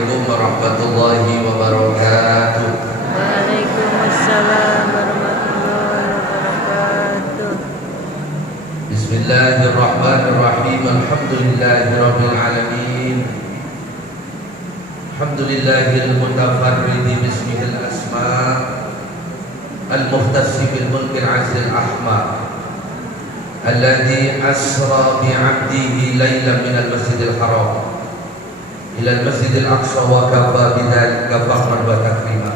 Assalamualaikum warahmatullahi wabarakatuh. Waalaikumsalam warahmatullahi wabarakatuh. Bismillahirrahmanirrahim. Alhamdulillahirabbil alamin. Alhamdulillahil mutafarridi bismihil asma' al-muhtasi bil mulkil azizil ahmad alladhi asra bi 'abdihi laylan minal masjidil haram ila al-masjidil aqsa wa kafa bidzalika fakhran wa takrima.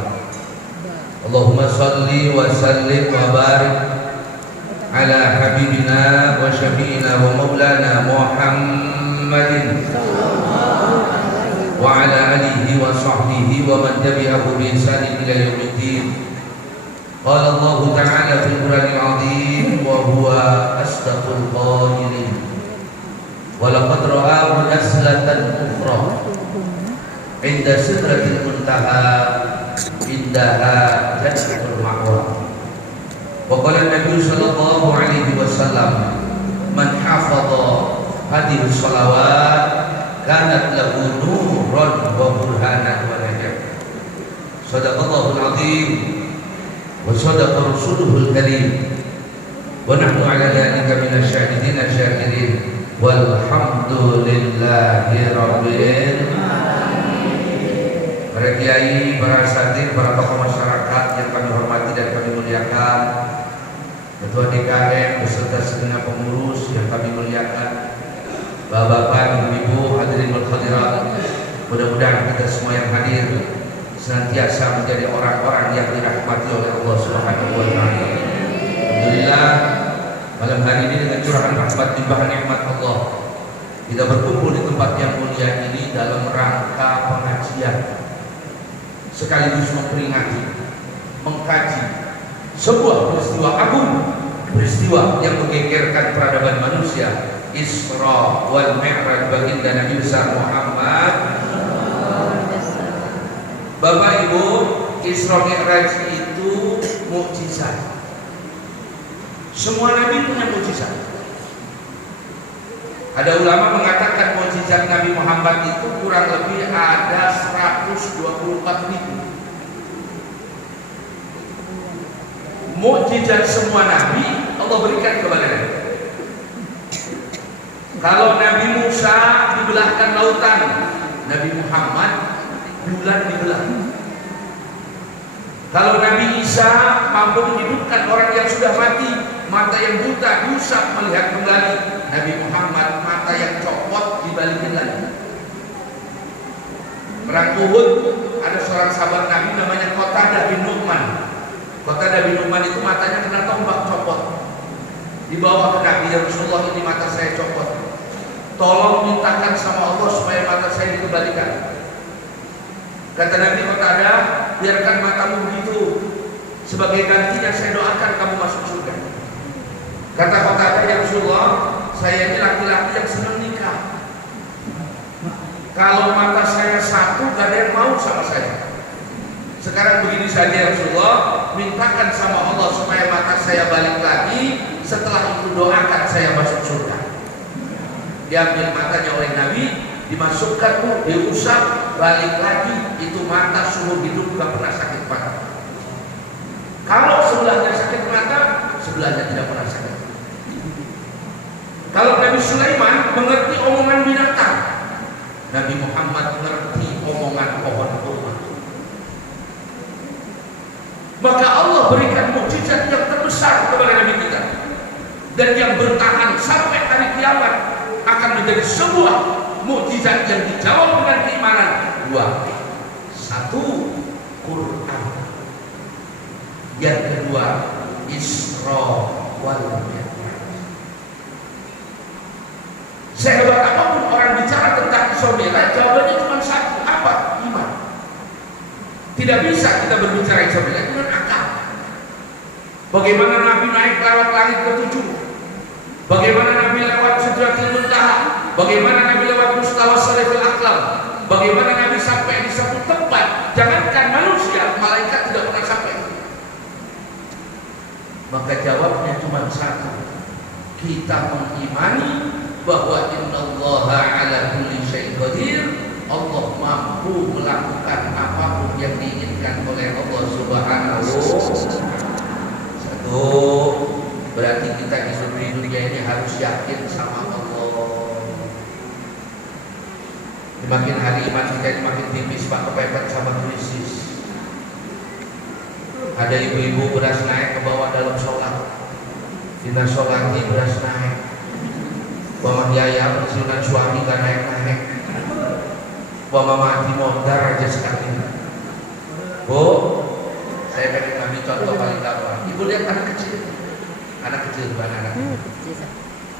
Allahumma salli wa sallim wa barik ala habibina wa syafi'ina wa maulana Muhammadin wa ala alihi wa sahbihi wa man tabi'ahu bi ihsanin ila yaumiddin. Qala Allah ta'ala fil Qur'anil 'azim wa huwa asdaqul qailin wa laqad ra'ahu naslatan ukhra 'inda sidratil muntaha indaha jannatul ma'wa. Wa qala an-nabiy sallallahu alaihi wasallam man hafadha hadhihi shalawat kanat lahu nuran wa burhanan wa najah. Shadaqallahul 'azim wa sadaqa rasuluhul karim wa nahnu ala dhalika minasyahidin syakirin walhamdulillahi rabbil alamin. Para kiai, para asatidz, para tokoh masyarakat yang kami hormati dan kami muliakan, Ketua DKM beserta segenap pengurus yang kami muliakan, Bapak-bapak, Ibu-ibu, hadirin wal hadirat, mudah-mudahan kita semua yang hadir senantiasa menjadi orang-orang yang dirahmati oleh Allah Subhanahu wa taala. Alhamdulillah, malam hari ini dengan curahan rahmat limpahan nikmat Allah, kita berkumpul di tempat yang mulia ini dalam rangka pengajian sekaligus memperingati, mengkaji sebuah peristiwa agung, peristiwa yang menggegerkan peradaban manusia, Isra wal Mi'raj baginda Nabi besar Muhammad. Bapak Ibu, Isra Mi'raj itu mukjizat. Semua nabi punya mukjizat. Ada ulama mengatakan mukjizat Nabi Muhammad itu kurang lebih ada 124.000. Mukjizat semua nabi Allah berikan kepada Nabi. Kalau Nabi Musa dibelahkan lautan, Nabi Muhammad bulan dibelah. Kalau Nabi Isa mampu menghidupkan orang yang sudah mati, mata yang buta diusap melihat kembali, Nabi Muhammad mata yang copot dibalikin lagi. Perang Uhud ada seorang sahabat Nabi namanya Qatadah bin Nu'man. Qatadah bin Nu'man itu matanya kena tombak copot. Dibawa ke Nabi, ya Rasulullah, ini mata saya copot. Tolong mintakan sama Allah supaya mata saya dikembalikan. Kata Nabi Qatadah, biarkan matamu begitu, sebagai gantinya saya doakan kamu masuk surga. Kata Qatadah, ya Rasulullah, saya ini laki-laki yang senang nikah. Kalau mata saya satu, gak ada yang mau sama saya. Sekarang begini saja ya Rasulullah, mintakan sama Allah supaya mata saya balik lagi, setelah itu doakan saya masuk surga. Diambil matanya oleh Nabi, dimasukkan, diusap, balik lagi, itu mata seumur hidup gak pernah sakit mata. Kalau sebelahnya sakit mata, sebelahnya tidak pernah sakit. Kalau Nabi Sulaiman mengerti omongan binatang, Nabi Muhammad mengerti omongan pohon kurma. Maka Allah berikan mukjizat yang terbesar kepada Nabi kita, dan yang bertahan sampai hari kiamat akan menjadi sebuah mukjizat yang dijawab dengan keimanan. Dua, satu, Quran. Yang kedua, Isra wal Mi'raj. Sehebat apapun orang bicara tentang Isra Mi'raj, jawabannya cuma satu, apa? Iman. Tidak bisa kita berbicara Isra Mi'raj dengan akal. Bagaimana Nabi naik lewat langit ke-7? Bagaimana Nabi lewat Sidratil Muntaha? Bagaimana Nabi lewat Mustawa Sharifil Aqlam? Bagaimana Nabi sampai di satu tempat? Jangankan manusia, malaikat tidak pernah sampai. Maka jawabnya cuma satu. Kita mengimani bahwa innallaha ala kulli syai'in qadir, Allah mampu melakukan apapun yang diinginkan oleh Allah Subhanahu. Satu, berarti kita hidup di dunia ini harus yakin sama Allah. Makin hari iman kita ini makin tipis, Pak, kepepet sama krisis. Ada ibu-ibu beras naik ke bawah dalam sholat, dina sholati beras naik, bawa biaya pensiunan suami gak naik-naik, bawa mati modar aja sekali. Bu, saya pengen ngambil contoh paling gampang. Ibu lihat anak kecil bukan anak.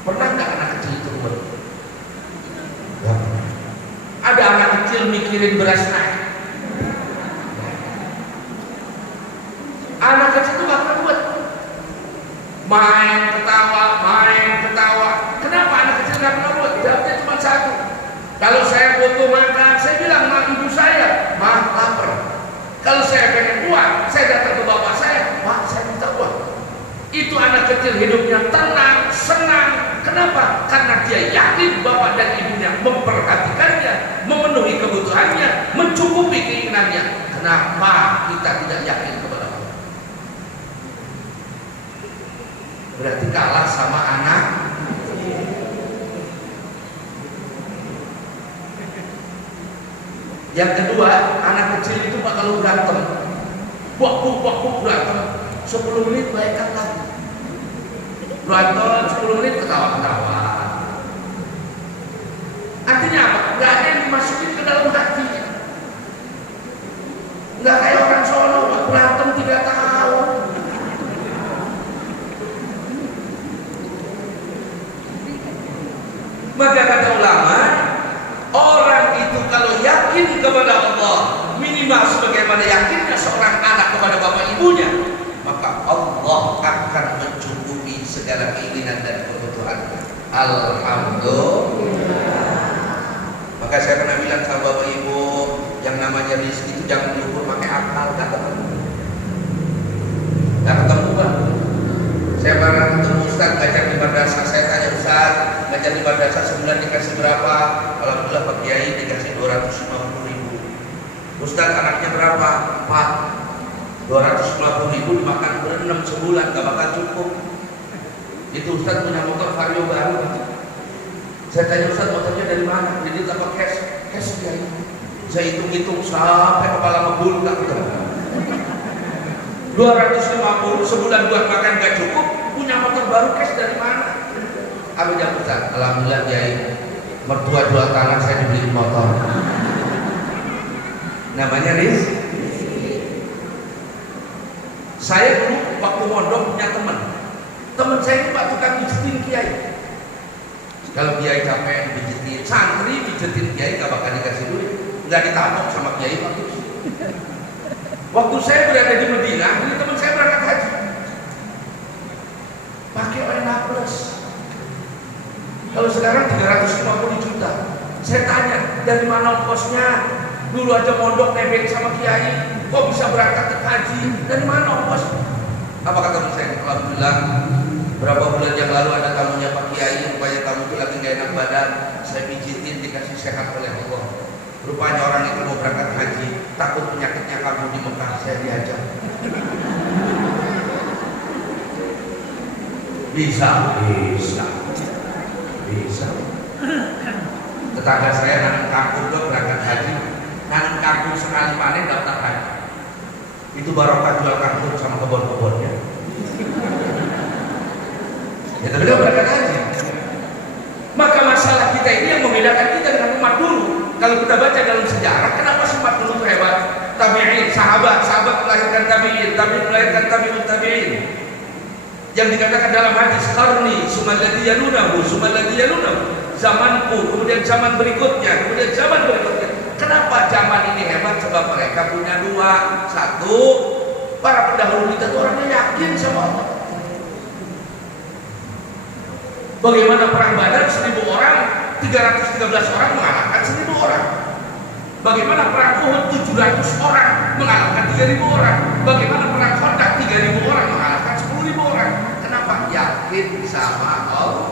Pernah nggak anak kecil itu Gak pernah. Ada anak kecil mikirin beras naik. Anak kecil itu gak pernah buat main ketawa. Kenapa anak kecil gak pernah buat? Jawabnya cuma satu. Kalau saya butuh makan, saya bilang sama ibu saya, "Mah, lapar." Kalau saya pengen uang, saya datang ke bapak saya, "Pak, saya minta uang." Itu anak kecil hidupnya tenang, senang. Kenapa? Karena dia yakin bapak dan ibunya memperhatikannya, memenuhi kebutuhannya, mencukupi keinginannya. Kenapa kita tidak yakin kepada Allah? Berarti kalah sama anak. Yang kedua, anak kecil itu Pak kalau berantem, waktu berantem 10 menit baikkan lagi. Berantem 10 menit ketawa-ketawa. Artinya apa? Gak ada yang dimasukin ke dalam hati. Gak kayak orang Solo berantem 3 tahun. Maka kata ulama, orang itu kalau yakin kepada Allah, minimal sebagaimana yakinnya seorang anak kepada bapak ibunya, maka Allah akan mencukupi segala keinginan dan kebutuhannya. Alhamdulillah. Maka saya pernah bilang sama bapak ibu, yang namanya rezeki itu jangan diukur pakai akal, gak ketemu Bang. Saya pernah ketemu Ustaz ngajar di madrasah, saya tanya Ustaz, ngajar di madrasah sebulan dikasih berapa? Alhamdulillah Pak Kiai dikasih 250.000. Ustaz anaknya berapa? 4. 250.000 dimakan ber-6 sebulan, gak bakal cukup. Itu Ustaz punya motor Vario baru. Saya tanya Ustaz motornya dari mana? Kredit apa cash? Cash dia. Saya hitung-hitung sampai kepala ngebul gak ketemu. 250 sebulan buat makan gak cukup, punya motor baru cash dari mana? Apa jawab Ustaz? Alhamdulillah Kiai, mertua jual tanah saya dibeliin motor. Namanya rezeki. Saya dulu waktu mondok punya teman saya itu Pak tukang pijetin Kiai. Kalau Kiai capek pijetin, santri pijetin Kiai gak bakal dikasih duit, nggak ditabok sama Kiai Pak. Waktu saya berada di Medina, ini teman saya berangkat haji, pakai ONA Plus. Kalau sekarang 350 juta. Saya tanya, dari mana ongkosnya? Dulu aja mondok nebeng sama Kiai, kok bisa berangkat ke haji? Dari mana ongkos? Apa kata teman saya? Alhamdulillah, berapa bulan yang lalu ada tamunya Pak Kiai, rupanya tamu itu lagi gak enak badan, saya pijitin dikasih sehat oleh Allah. Rupanya orang itu mau berangkat haji, takut penyakitnya kambuh di Mekah, saya diajak. Bisa. Tetangga saya nanam kangkung tuh berangkat haji, nanam kangkung sekali panen daftar haji. Itu barokah jual kangkung sama kebun-kebunnya. Ya tapi dia berangkat haji. Maka masalah kita ini yang membedakan kita dengan umat dulu. Kalau kita baca dalam sejarah, kenapa sih umat dulu itu hebat? Tabi'in, sahabat melahirkan tabi'in, tabi'in melahirkan tabi'un tabi'in. Yang dikatakan dalam hadis, qarni sumalladzi yalunahu, zamanku, kemudian zaman berikutnya, kemudian zaman berikutnya. Kenapa zaman ini hebat? Sebab mereka punya dua. Satu, para pendahulu kita itu orangnya yakin sama Allah. Bagaimana perang Badar 1000 orang, 313 orang mengalahkan 1000 orang. Bagaimana perang Uhud 700 orang mengalahkan 3000 orang. Bagaimana perang Khandaq 3000 orang mengalahkan 10.000 orang. Kenapa? Yakin sama Allah.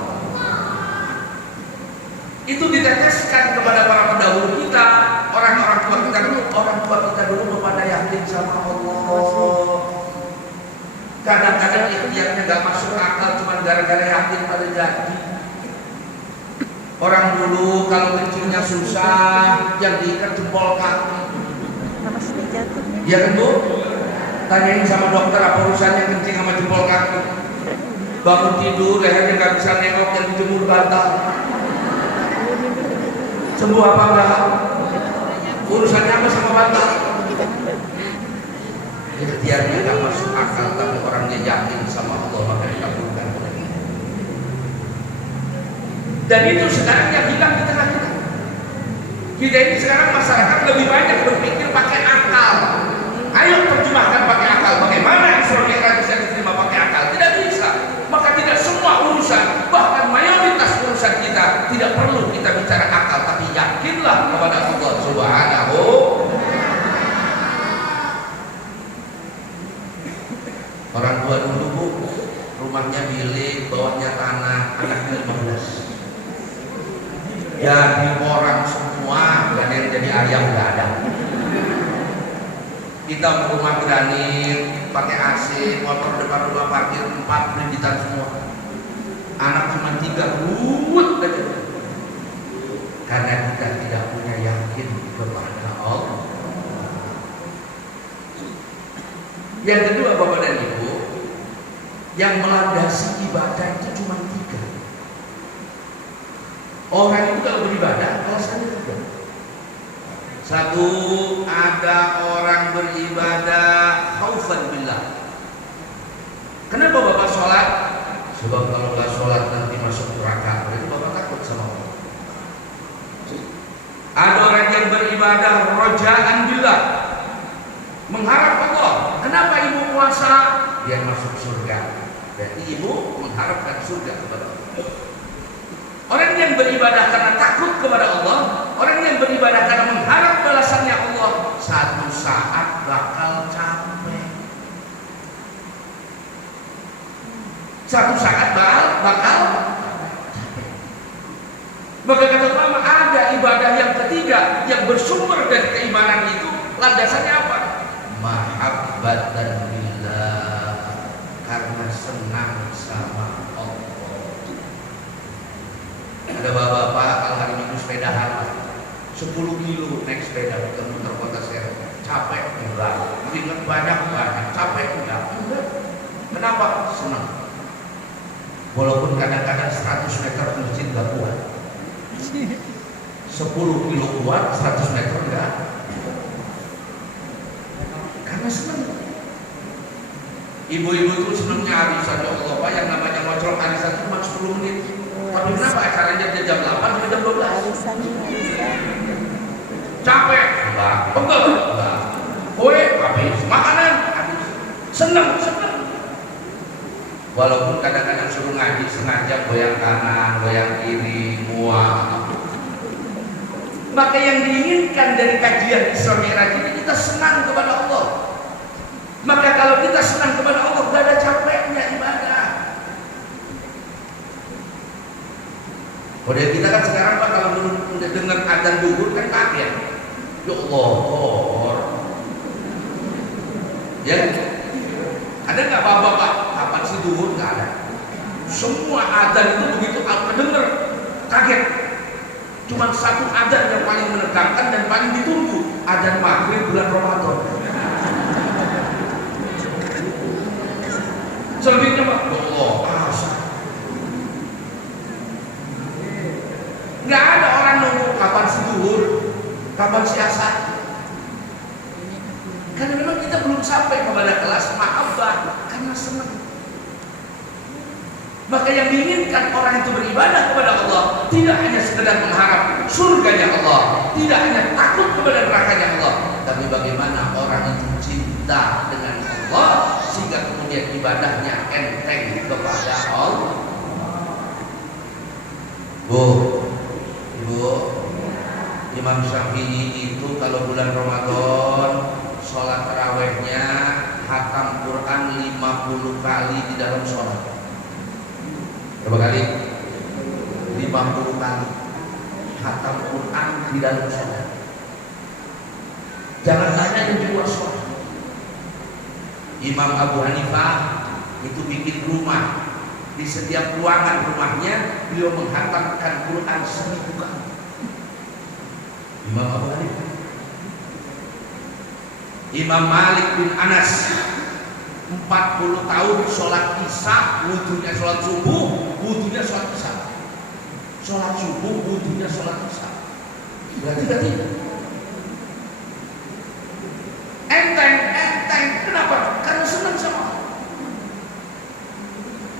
Itu diteteskan kepada para pendahulu kita, orang-orang tua kita dulu. Orang tua kita dulu kepada yakin sama Allah. Kadang-kadang ikhtiarnya gak masuk akal cuma gara-gara yakin pada jadi. Orang dulu kalau kencingnya susah, yang diikat jempol kaki. Ya kan Bu? Tanyain sama dokter apa urusannya kencing sama jempol kaki. Bangun tidur, lehernya gak bisa nengok, yang dijemur bantal. Sembuh apa enggak? Urusannya apa sama bantal? Ikhtiarnya gak masuk akal, tapi orangnya yakin sama Allah, maka dikabulkan oleh Allah. Dan itu sekarang yang hilang di tengah kita. Kita ini sekarang masyarakat lebih banyak berpikir pakai akal. Ayo terjemahkan pakai akal. Bagaimana Isra Mi'raj bisa diterima pakai akal? Tidak bisa. Maka tidak semua urusan, bahkan mayoritas urusan kita tidak perlu kita bicara akal, tapi yakinlah kepada Allah Subhanahu. Orang tua dulu Bu, rumahnya bilik, bawahnya tanah, anaknya 15. Jadi orang semua, gak ada yang jadi ayam, gak ada. Kita rumah granit, pakai AC, motor depan rumah parkir 4, kreditan semua. Anak cuma 3, ruwet aja. Karena kita tidak punya yakin kepada Allah. Yang kedua Bapak dan Ibu, yang melandasi ibadah itu cuma 3. Orang itu kalau beribadah alasannya 3. Satu, ada orang beribadah khaufan billah. Kenapa Bapak sholat? Sebab kalau nggak sholat nanti masuk neraka. Berarti Bapak takut sama Allah. Ada orang yang beribadah rojaan billah, mengharap Allah. Kenapa ibu puasa? Biar masuk surga. Berarti ibu mengharapkan surga kepada Allah. Orang yang beribadah karena takut kepada Allah, orang yang beribadah karena mengharap balasannya Allah, satu saat bakal capek. Satu saat bakal capek. Maka kata ulama, ada ibadah yang ketiga yang bersumber dari keimanan itu, landasannya apa? Mahabbatan billah, karena senang sama Allah. Ada bapak-bapak kalau hari Minggu sepedahan 10 kilo naik sepeda muter kota Serang, capek enggak? Ingat banyak capek enggak? Kenapa? Senang. Walaupun kadang-kadang 100 meter masjid enggak kuat, 10 kilo kuat, 100 meter enggak, karena senang. Ibu-ibu itu senangnya arisan. Ya Allah Pak, yang namanya ngocok arisan cuma 10 menit. Tapi kenapa acaranya jam 8 sampai jam 12? Capek? Enggak. Pegel? Enggak. Kue? Habis. Makanan? Habis. Senang. Walaupun kadang-kadang suruh ngaji sengaja goyang kanan, goyang kiri, mual. Maka yang diinginkan dari kajian Isra Mi'raj ini, kita senang kepada Allah. Maka kalau kita senang kepada Allah, gak ada capeknya ibadah. Kemudian kita kan sekarang Pak, kalau dengar adzan zuhur kan kaget. Ya Allah, ya kan? Ada nggak Bapak? Kapan sih zuhur? Nggak ada. Semua adzan itu begitu kedenger kaget. Cuma satu adzan yang paling menegangkan dan paling ditunggu, adzan maghrib bulan Ramadan. Selebihnya Pak, Allah, nggak ada orang nunggu kapan si zuhur, kapan si asar. Karena memang kita belum sampai kepada kelas mahabbah, karena senang. Maka yang diinginkan orang itu beribadah kepada Allah tidak hanya sekedar mengharap surganya Allah, tidak hanya takut kepada nerakanya Allah, tapi bagaimana orang itu cinta dengan Allah sehingga kemudian ibadahnya enteng kepada Allah. Bu, Imam Syafi'i itu kalau bulan Ramadan sholat tarawehnya khatam Quran 50 kali di dalam sholat. Berapa kali? 50 kali. khatam Quran di dalam sholat. Jangan tanya yang di luar sholat. Imam Abu Hanifah itu bikin rumah, di setiap ruangan rumahnya beliau menghatamkan Quran 1000 kali. Imam Abu Hanifah. Imam Malik bin Anas 40 tahun sholat isya, wudunya sholat subuh, wudunya sholat isya. Sholat subuh, wudunya sholat isya. Berarti enteng. Kenapa? Karena senang sama.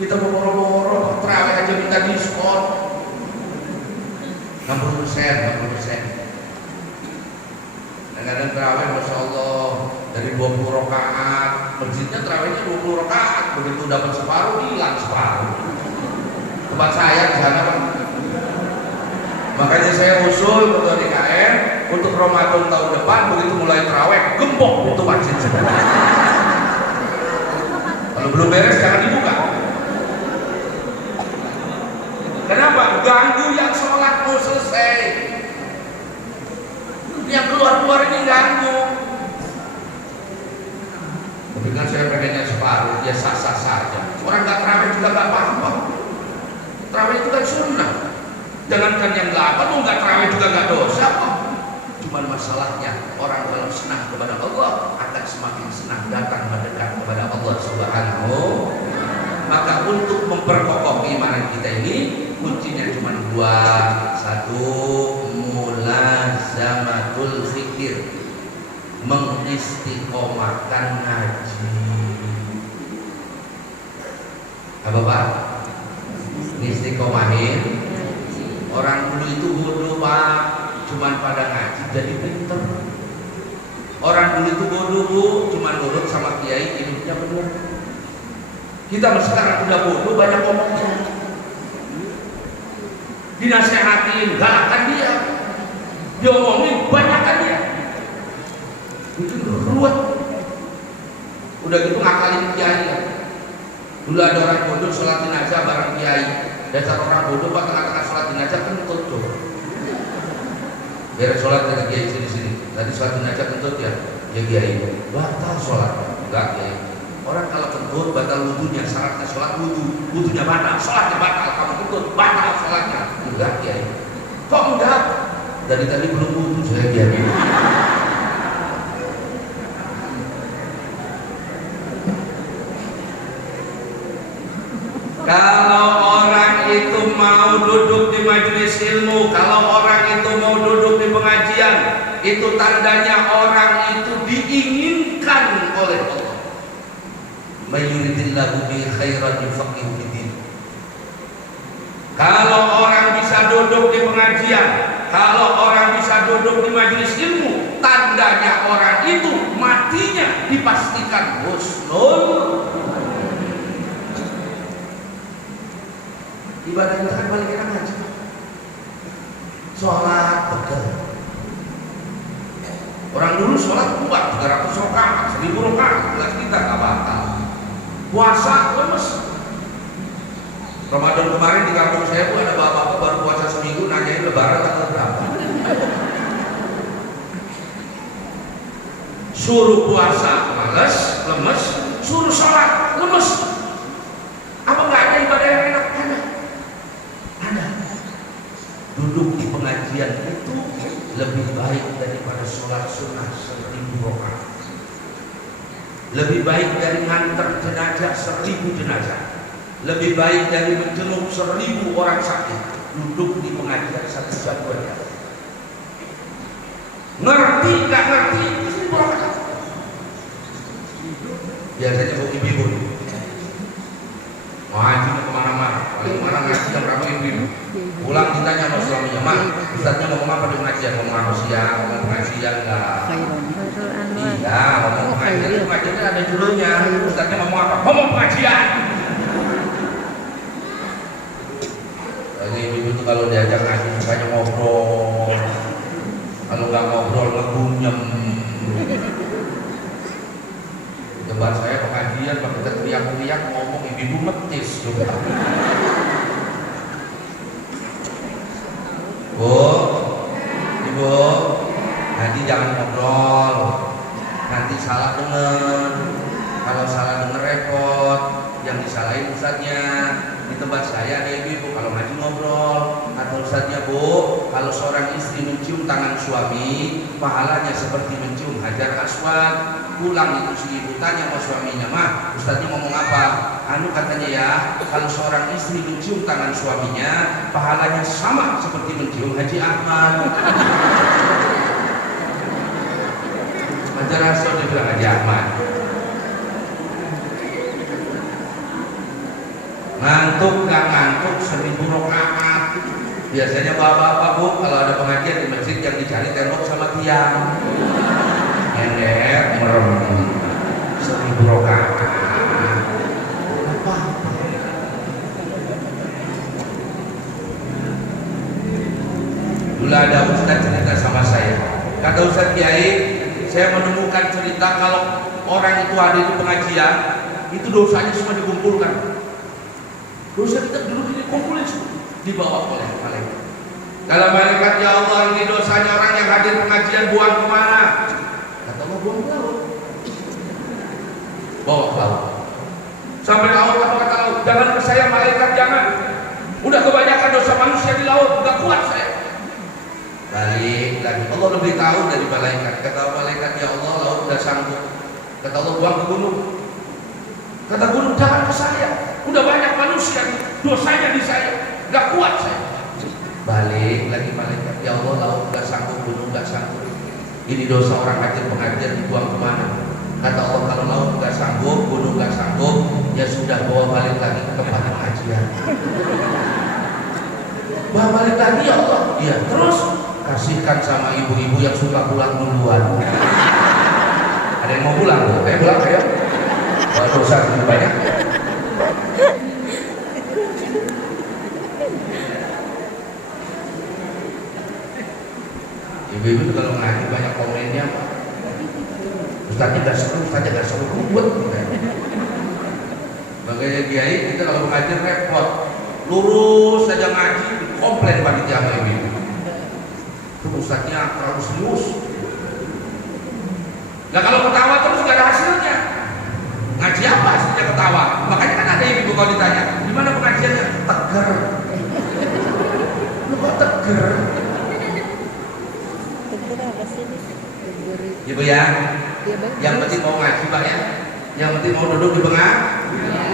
Kita mau boro-boro terawih aja minta diskon 60%. Kadang terawih Masya Allah dari 20 rakaat, masjidnya terawihnya 20 rakaat, begitu dapat separuh hilang separuh. Tempat saya di sana, Pak. Makanya saya usul ketua DKM untuk Ramadan tahun depan begitu mulai terawih gembok itu masjid. Kalau belum beres jangan dibuka. Kenapa? Ganggu yang sholat mau selesai. Yang keluar ini ganggu. Tapi kan saya pengennya separuh, dia sah-sah saja. Orang nggak terawih juga nggak apa-apa. Terawih itu kan sunnah. Jangankan yang nggak apa, tuh nggak terawih juga nggak dosa kok. Cuman masalahnya orang kalau senang kepada Allah akan semakin senang datang mendekat kepada Allah Subhanahu. Maka untuk memperkokoh keimanan kita ini kuncinya cuma 2. 1, mulazamatul zikir, mengistiqomahkan ngaji. Apa Pak? Istiqomahin. Orang dulu itu bodoh Pak, cuman pada ngaji jadi pinter. Orang dulu itu bodoh, cuman nurut sama kiai hidupnya benar. Kita sekarang udah bodoh, banyak ngomongnya. Dinasehatin, galakan dia. Diomongin, banyakkan dia. Itu ruwet. Udah gitu ngakalin kiai kan. Dulu ada orang bodoh sholat jenazah bareng kiai. Dasar orang bodoh pak tengah-tengah sholat jenazah kentut tuh. Beres sholat dari kiai sini. Tadi sholat jenazah kentut ya. Ya kiai, batal sholat. Enggak kiai. Orang kalau kentut batal wudunya, syaratnya sholat wudunya batal, sholatnya batal. Kamu kentut batal sholatnya. Enggak kiai. Kok enggak? Dari tadi belum wudu saya kiai. Kalau orang itu mau duduk di majelis ilmu, kalau orang itu mau duduk di pengajian, itu tandanya orang itu diinginkan oleh Allah. Mayuridillahu bi khairan yufaqihu fiddin. Kalau orang bisa duduk di pengajian, kalau orang bisa duduk di majelis ilmu, tandanya orang itu matinya dipastikan husnul. Ibadah kita kan paling enak ngaji. Sholat pegel. Orang dulu sholat kuat 300 rakaat, 1000 rakaat, kelas kita nggak batal. Puasa lemes. Ramadan kemarin di kampung saya pun ada bapak-bapak baru puasa seminggu nanyain lebaran tanggal berapa. Suruh puasa males, lemes, suruh sholat lemes. Apa nggak ada ibadah yang enak? Ada. Duduk di pengajian itu lebih baik daripada sholat sunnah 1000 rakaat. Lebih baik dari nganter jenazah 1000 jenazah. Lebih baik dari menjenguk 1000 orang sakit. Duduk di pengajian 1 jam 2 jam. Ngerti nggak ngerti 1000 rakaat. Biasanya mau ibu-ibu ngaji kemana-mana, paling mana ngaji jam berapa ibu-ibu. Pulang ditanya sama suaminya, "Mak, ustadznya mau ngomong apa di pengajian? Ngomong apa siang? Ngomong pengajian enggak?" Iya, ngomong pengajian. Pengajiannya ada judulnya. Ustadznya ngomong apa? Ngomong pengajian. Lagi ibu-ibu itu kalau diajak ngaji sukanya ngobrol. Kalau nggak ngobrol ngegunyem. Debat saya pengajian pakai teriak-teriak ngomong ibu-ibu metis juga. Bu, salah denger. Kalau salah denger repot, yang disalahin ustadznya. Di tempat saya ada ibu-ibu kalau ngaji ngobrol, kata ustadznya, Bu, kalau seorang istri mencium tangan suami, pahalanya seperti mencium hajar aswad. Pulang itu si ibu tanya sama suaminya, Mah, ustadznya ngomong apa? Anu katanya ya, kalau seorang istri mencium tangan suaminya, pahalanya sama seperti mencium Haji Ahmad. Hajar aswad dibilang Haji Ahmad. Ngantuk gak ngantuk 1000 rakaat. Biasanya bapak-bapak, Bu, kalau ada pengajian di masjid yang dicari tembok sama tiang. Nyender merem 1000 rakaat. Apa? Dulu ada ustaz cerita sama saya. Kata Ustaz Kiai, saya menemukan cerita kalau orang itu ada di pengajian, itu dosanya semua dikumpulkan. Dosa kita dulu dikumpulin dibawa oleh malaikat. Kalau malaikat, ya Allah, ini dosanya orang yang hadir pengajian, buang kemana? Kata Allah, buang ke laut. Bawa ke laut. Sampai laut, kata laut, jangan ke saya malaikat, jangan. Udah kebanyakan dosa manusia di laut, udah kuat saya. Balik lagi, Allah lebih tahu dari malaikat. Kata malaikat, ya Allah, laut udah sanggup. Kata Allah, buang ke gunung. Kata gunung, jangan ke saya. Udah banyak manusia, dosanya di saya, gak kuat saya. Balik lagi malaikat, ya Allah, laut gak sanggup, gunung gak sanggup. Ini dosa orang hadir pengajian, dibuang kemana? Kata Allah, kalau laut gak sanggup, gunung gak sanggup, ya sudah, bawa balik lagi ke tempat pengajian. Bawa balik lagi, ya Allah. Iya, terus kasihkan sama ibu-ibu yang suka pulang duluan. Ada yang mau pulang, Bu? Pulang, ayo. Dosa lebih banyak. Ibu-ibu kalau ngaji banyak komennya, ustaznya gak seru, ustaznya gak seru, buat makanya Kiai, kita kalau ngaji repot, lurus saja ngaji, komplain panitia sama ibu-ibu. Itu ustaznya terlalu serius. Nah kalau ketawa terus gak ada hasilnya. Ngaji apa hasilnya ketawa? Makanya kan ada ibu kalau ditanya, gimana pengajiannya? Teger. Lu kok teger? Ibu ya, yang penting mau ngaji Pak ya, yang penting mau duduk di tengah.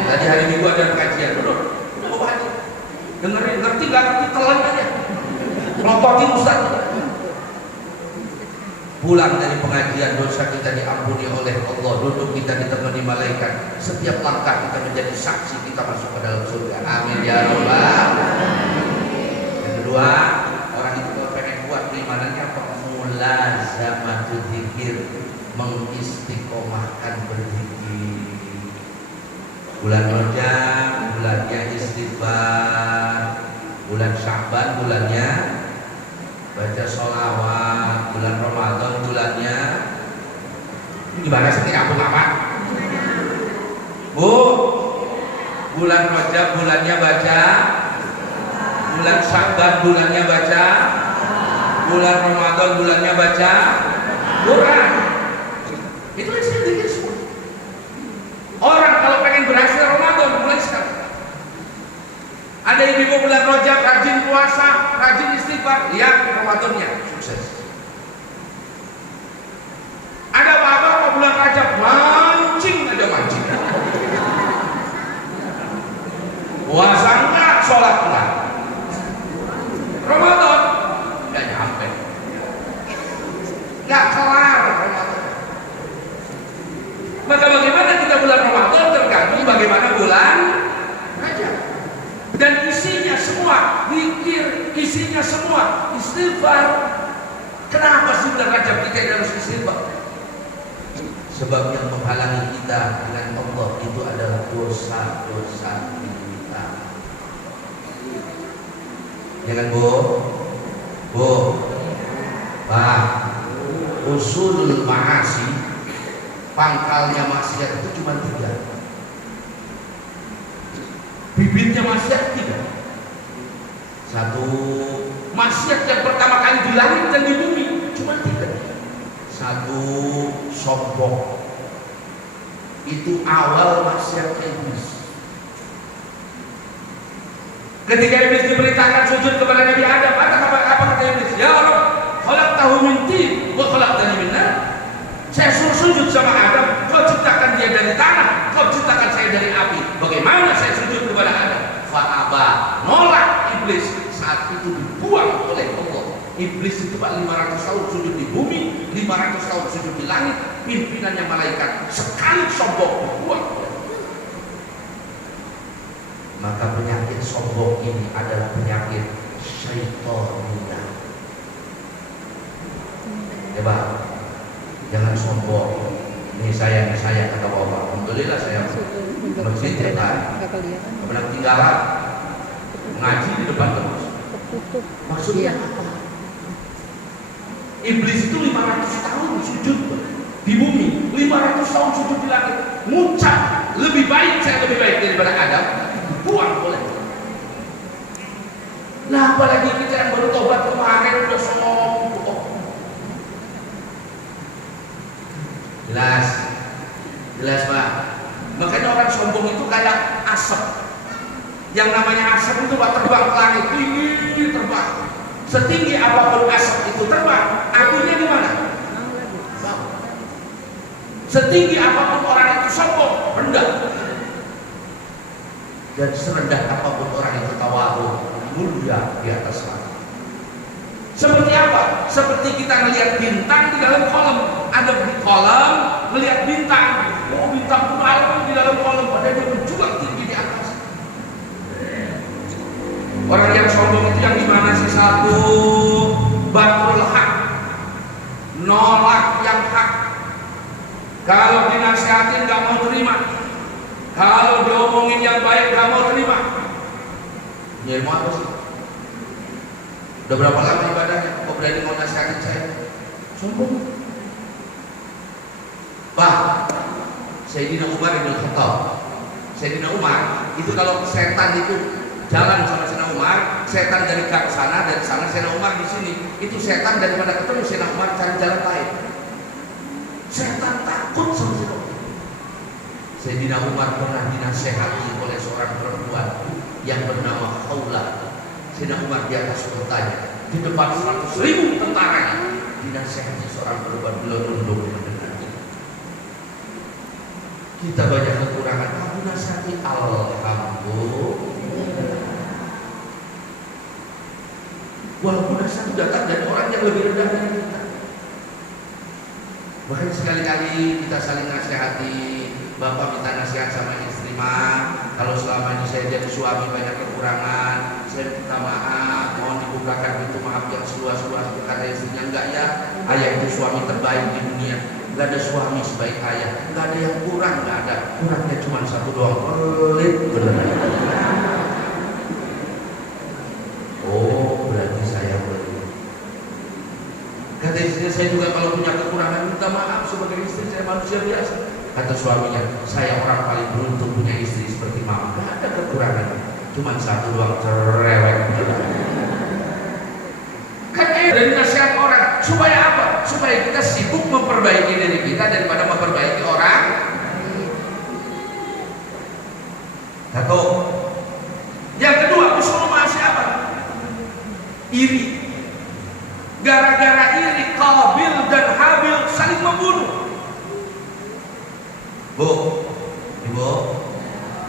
Tadi hari Minggu ada pengajian, duduk, udah mau ngaji, dengerin, ngerti gak ngerti, telan aja, melompotin ustaz. Pulang dari pengajian, dosa kita diampuni oleh Allah, duduk kita ditemani malaikat, setiap langkah kita menjadi saksi kita masuk ke dalam surga. Amin ya rabbal. Yang kedua, orang itu kalau pengen kuat keimanannya apa? Mulazamatul dzikir, mengistiqomahkan berzikir. Bulan Rajab bulannya istighfar, bulan Sya'ban bulannya baca sholawat, bulan Ramadan bulannya gimana sih kampung apa? Bu, bulan Rajab bulannya baca, bulan Sya'ban bulannya baca, bulan Ramadan bulannya baca Quran. Itu zikir semua. Orang kalau pengen berhasil Ramadan mulai sekarang. Ada ibu bulan Rajab rajin puasa, rajin istighfar, lihat Ramadannya sukses. Ada bapak bulan Rajab mancing aja mancing. Puasa enggak, sholat enggak. Ramadan enggak nyampe. Enggak kelar Ramadan. Maka bagaimana kita bulan Ramadan tergantung bagaimana bulan Rajab. Dan isinya semua zikir, isinya semua istighfar. Kenapa sih bulan Rajab kita harus istighfar? Sebab yang menghalangi kita dengan Allah itu adalah dosa-dosa kita. Jangan Bu, Pak, usulul ma'asi, pangkalnya maksiat itu cuma 3. Bibitnya maksiat 3. 1, maksiat yang pertama kali di langit dan di bumi cuma 3. 1, sombong. Itu awal maksiat iblis. Ketika iblis diperintahkan sujud kepada Nabi Adam, apa kata iblis? Ya Allah, khalaqtahu min tin wa khalaqtani min nar. Saya suruh sujud sama Adam, kau ciptakan dia dari tanah, kau ciptakan saya dari api. Bagaimana saya sujud kepada Adam? Fa'aba, nolak iblis. Saat itu dibuang oleh Allah. Iblis itu Pak 500 tahun sujud di bumi, 500 tahun sujud di langit. Pimpinannya malaikat sekali sombong dibuang. Maka penyakit sombong ini adalah penyakit syaitaniyah. Coba, jangan sombong. Ini saya kata Bapak. Alhamdulillah saya masjid ya Pak. Kemudian tinggalan ngaji di depan terus. Maksudnya apa? Iblis itu 500 tahun sujud di bumi, 500 tahun sujud di langit, ngucap lebih baik, saya lebih baik daripada Adam, buang oleh. Nah apalagi kita yang baru tobat kemarin udah sombong. Jelas Pak. Makanya orang sombong itu kayak asap. Yang namanya asap itu Pak terbang ke langit, tinggi terbang. Setinggi apapun asap itu terbang, apinya di mana? Setinggi apapun orang itu sombong, rendah. Dan serendah apapun orang itu tawadhu, mulia di atas langit. Seperti apa? Seperti kita melihat bintang di dalam kolam. Ada di kolam melihat bintang. Oh bintang malam di dalam kolam, padahal dia menjulang tinggi di atas. Orang yang sombong itu yang dimana sih? Satu, batrul hak, nolak yang hak. Kalau dinasihatin gak mau terima, kalau diomongin yang baik gak mau terima. Ya mau apa sih? Udah berapa lama ibadahnya? Kok berani mau nasihatin saya? Sombong. Bah, Sayyidina Umar bin Khattab. Sayyidina Umar itu kalau setan itu jalan sama Sayyidina Umar, setan dari sana, dari sana Sayyidina Umar di sini. Itu setan daripada ketemu Sayyidina Umar cari jalan lain. Setan takut sama Sayyidina Umar. Sayyidina Umar pernah dinasehati oleh seorang perempuan yang bernama Khawlah. Sayyidina Umar di atas untanya di depan 100.000 tentaranya dinasehati seorang perempuan, beliau tunduk mendengar. Kita banyak kekurangan, kamu nasihati, alhamdulillah. Walaupun nasihat datang dari orang yang lebih rendah dari kita. Bahkan sekali-kali kita saling nasihati. Bapak minta nasihat sama istri, mah kalau selama ini saya jadi suami banyak kekurangan, saya minta maaf, mohon dibukakan pintu maaf yang seluas-luas. Kata istrinya, enggak ya, ayah itu suami terbaik di dunia. Gak ada suami sebaik ayah, gak ada yang kurang, gak ada. Kurangnya cuma satu doang, pelit beneran. Oh, berarti saya pelit. Kata istrinya, saya juga kalau punya kekurangan minta maaf sebagai istri, saya manusia biasa. Kata suaminya, saya orang paling beruntung punya istri seperti mama. Gak ada kekurangan, cuma satu doang, cerewet. Kan dari nasihat orang, supaya apa? Supaya kita sibuk memperbaiki diri kita daripada memperbaiki orang. Satu. Yang kedua, usul masih apa? Iri. Gara-gara iri, Qabil dan Habil saling membunuh. Bu, ibu,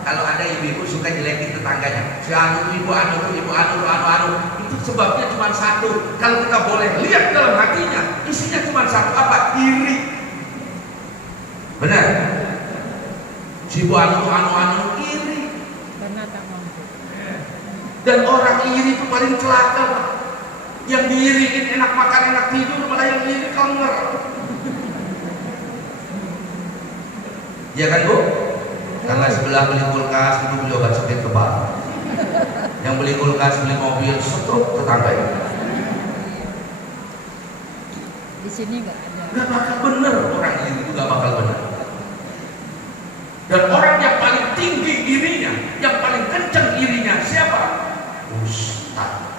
kalau ada ibu-ibu suka jelekin tetangganya, si anu tuh ibu anu, itu sebabnya cuma satu. Kalau kita boleh lihat dalam hatinya, isinya cuma satu, apa? Iri. Benar? Si ibu anu, iri. Dan orang iri itu paling celaka, Pak. Yang diiriin enak makan, enak tidur, malah yang iri kenger. Ya kan Bu? Karena sebelah beli kulkas, itu beli obat sakit kepala. Yang beli kulkas, beli mobil, setruk tetangganya. Di sini nggak ada. Nggak bakal bener orang ini, itu nggak bakal bener. Dan orang yang paling tinggi irinya, yang paling kencang irinya siapa? Ustaz.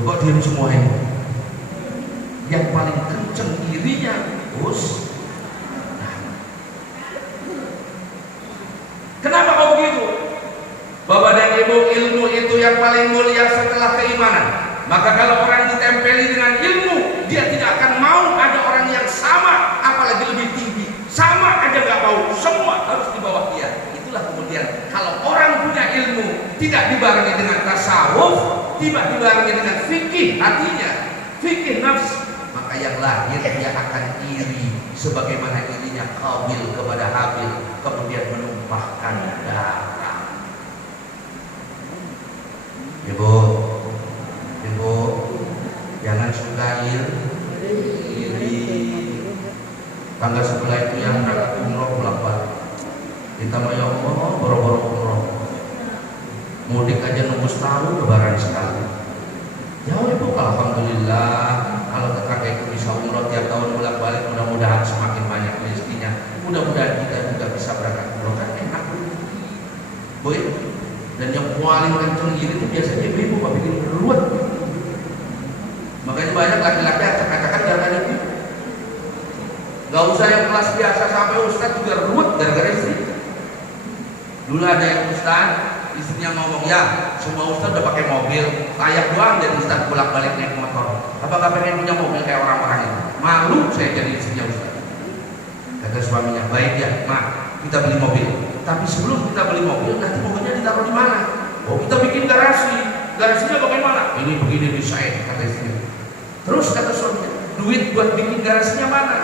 Kok diam semua ini? Yang paling kencang irinya Ustaz. mulia setelah keimanan. Maka kalau orang ditempeli dengan ilmu, dia tidak akan mau ada orang yang sama, apalagi lebih tinggi. Sama aja nggak mau, semua harus di bawah dia. Itulah kemudian kalau orang punya ilmu tidak dibarengi dengan tasawuf, tidak dibarengi dengan fikih hatinya, fikih nafs, maka yang lahir dia akan iri sebagaimana irinya Qabil kepada Habil, kemudian menumpahkan darah. Ibu, jangan suka iri. Tangga sebelah itu yang berangkat umroh bolak-balik. Kita mau ya Allah, boro-boro umroh. Mudik aja nunggu setahun, lebaran sekali. Jauh ibu, alhamdulillah. Kalau tetangga itu bisa umroh tiap tahun bolak-balik, mudah-mudahan semakin banyak rezekinya. Mudah-mudahan kita juga bisa berangkat umroh, kan enak. Boy, dan yang paling kenceng gini itu biasanya ibu-ibu mau bikin beruat. Makanya banyak laki-laki acak-acakan gara-gara itu. Gak usah yang kelas biasa, sampai ustaz juga ruwet gara-gara istri. Dulu ada yang ustaz, istrinya ngomong, ya semua ustaz udah pakai mobil, layak doang jadi ustaz bolak-balik naik motor. Apakah pengen punya mobil kayak orang-orang itu? Malu saya jadi istrinya ustaz. Kata suaminya, baik ya, mak, kita beli mobil. Tapi sebelum kita beli mobil, nanti mobilnya ditaruh di mana? Oh, kita bikin garasi. Garasinya bagaimana? Ini begini desain, kata istrinya. Terus kata suaminya, duit buat bikin garasinya mana?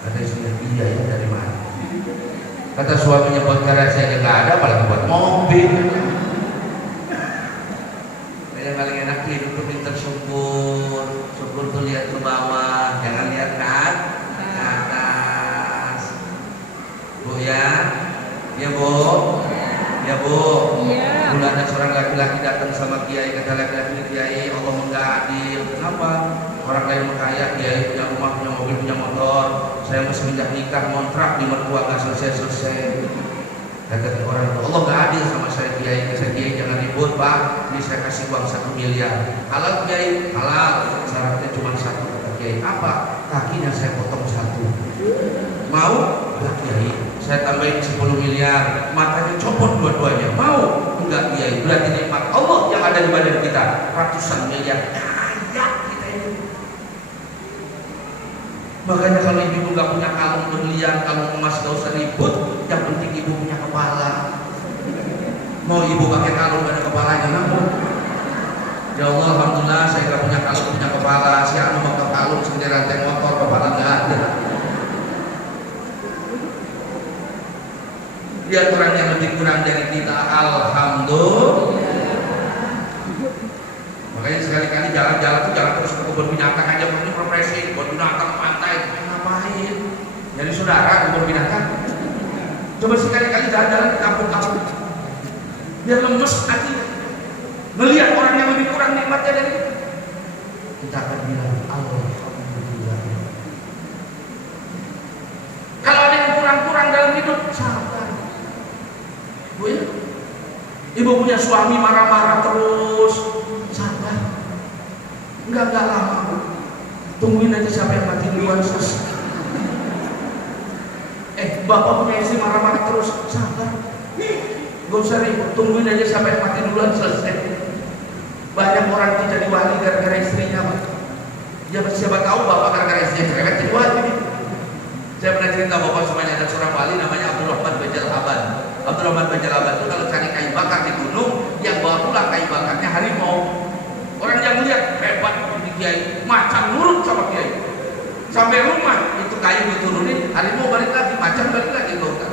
Kata istrinya, iya ya, dari mana? Kata suaminya, buat garasi aja nggak ada, apalagi buat mobil. Yang paling enak itu pintar syukur. Syukur tuh lihat ke bawah, jangan lihat ke atas. Bu ya, ya bu, ya bu. Dulu ada seorang laki-laki datang sama kiai, kata laki-laki, kiai, Allah enggak adil. Kenapa? Orang lain kaya, kiai punya rumah, punya mobil, punya motor. Saya masih semenjak nikah kontrak di mertua nggak selesai. Kata orang itu, Allah enggak adil sama saya kiai. Kata kiai, jangan ribut pak, ini saya kasih uang 1 miliar. Halal kiai, halal. Syaratnya cuma 1, kata kiai. Apa? Kakinya saya potong 1. Mau? Enggak kiai, saya tambahin 10 miliar, matanya copot dua-duanya. Mau? Enggak kiai, berarti nikmat Allah yang ada di badan kita ratusan miliar. Kaya kita ini. Makanya kalau ibu nggak punya kalung berlian, kalung emas, gak usah ribut. Yang penting ibu punya kepala. Mau ibu pakai kalung gak ada kepalanya, namun ya Allah, alhamdulillah saya nggak punya kalung, punya kepala. Si anu mau ke kalung sendiri rantai motor, kepala nggak ada. Lihat orang yang lebih kurang dari kita, alhamdulillah. Makanya sekali-kali jalan-jalan tuh jangan terus ke kebun binatang aja, ini profesi kebun binatang pantai, ngapain? Jadi saudara kebun binatang. Coba sekali-kali jalan-jalan ke kampung-kampung, biar lemes hati. Melihat orang yang lebih kurang nikmatnya dari kita akan bilang alhamdulillah. Kalau ada yang kurang-kurang dalam hidup, sabar. Bu ya, ibu punya suami marah-marah terus, sabar. Enggak lama, Bu. Tungguin aja sampai mati duluan selesai. Bapak punya istri marah-marah terus, sabar. Gak usah ribut, tungguin aja sampai mati duluan selesai. Banyak orang itu jadi wali gara-gara istrinya, Pak. Ya siapa tahu bapak gara-gara istrinya cerewet jadi wali. Saya pernah cerita bapak semuanya ada seorang wali namanya Abdurrahman Bajalaban. Abdurrahman Bajalaban itu kalau cari kayu bakar di gunung, yang bawa pulang kayu bakarnya harimau. Orang yang lihat hebat di kiai, macan nurut sama kiai. Sampai rumah itu kayu diturunin, harimau balik lagi, macan balik lagi ke hutan.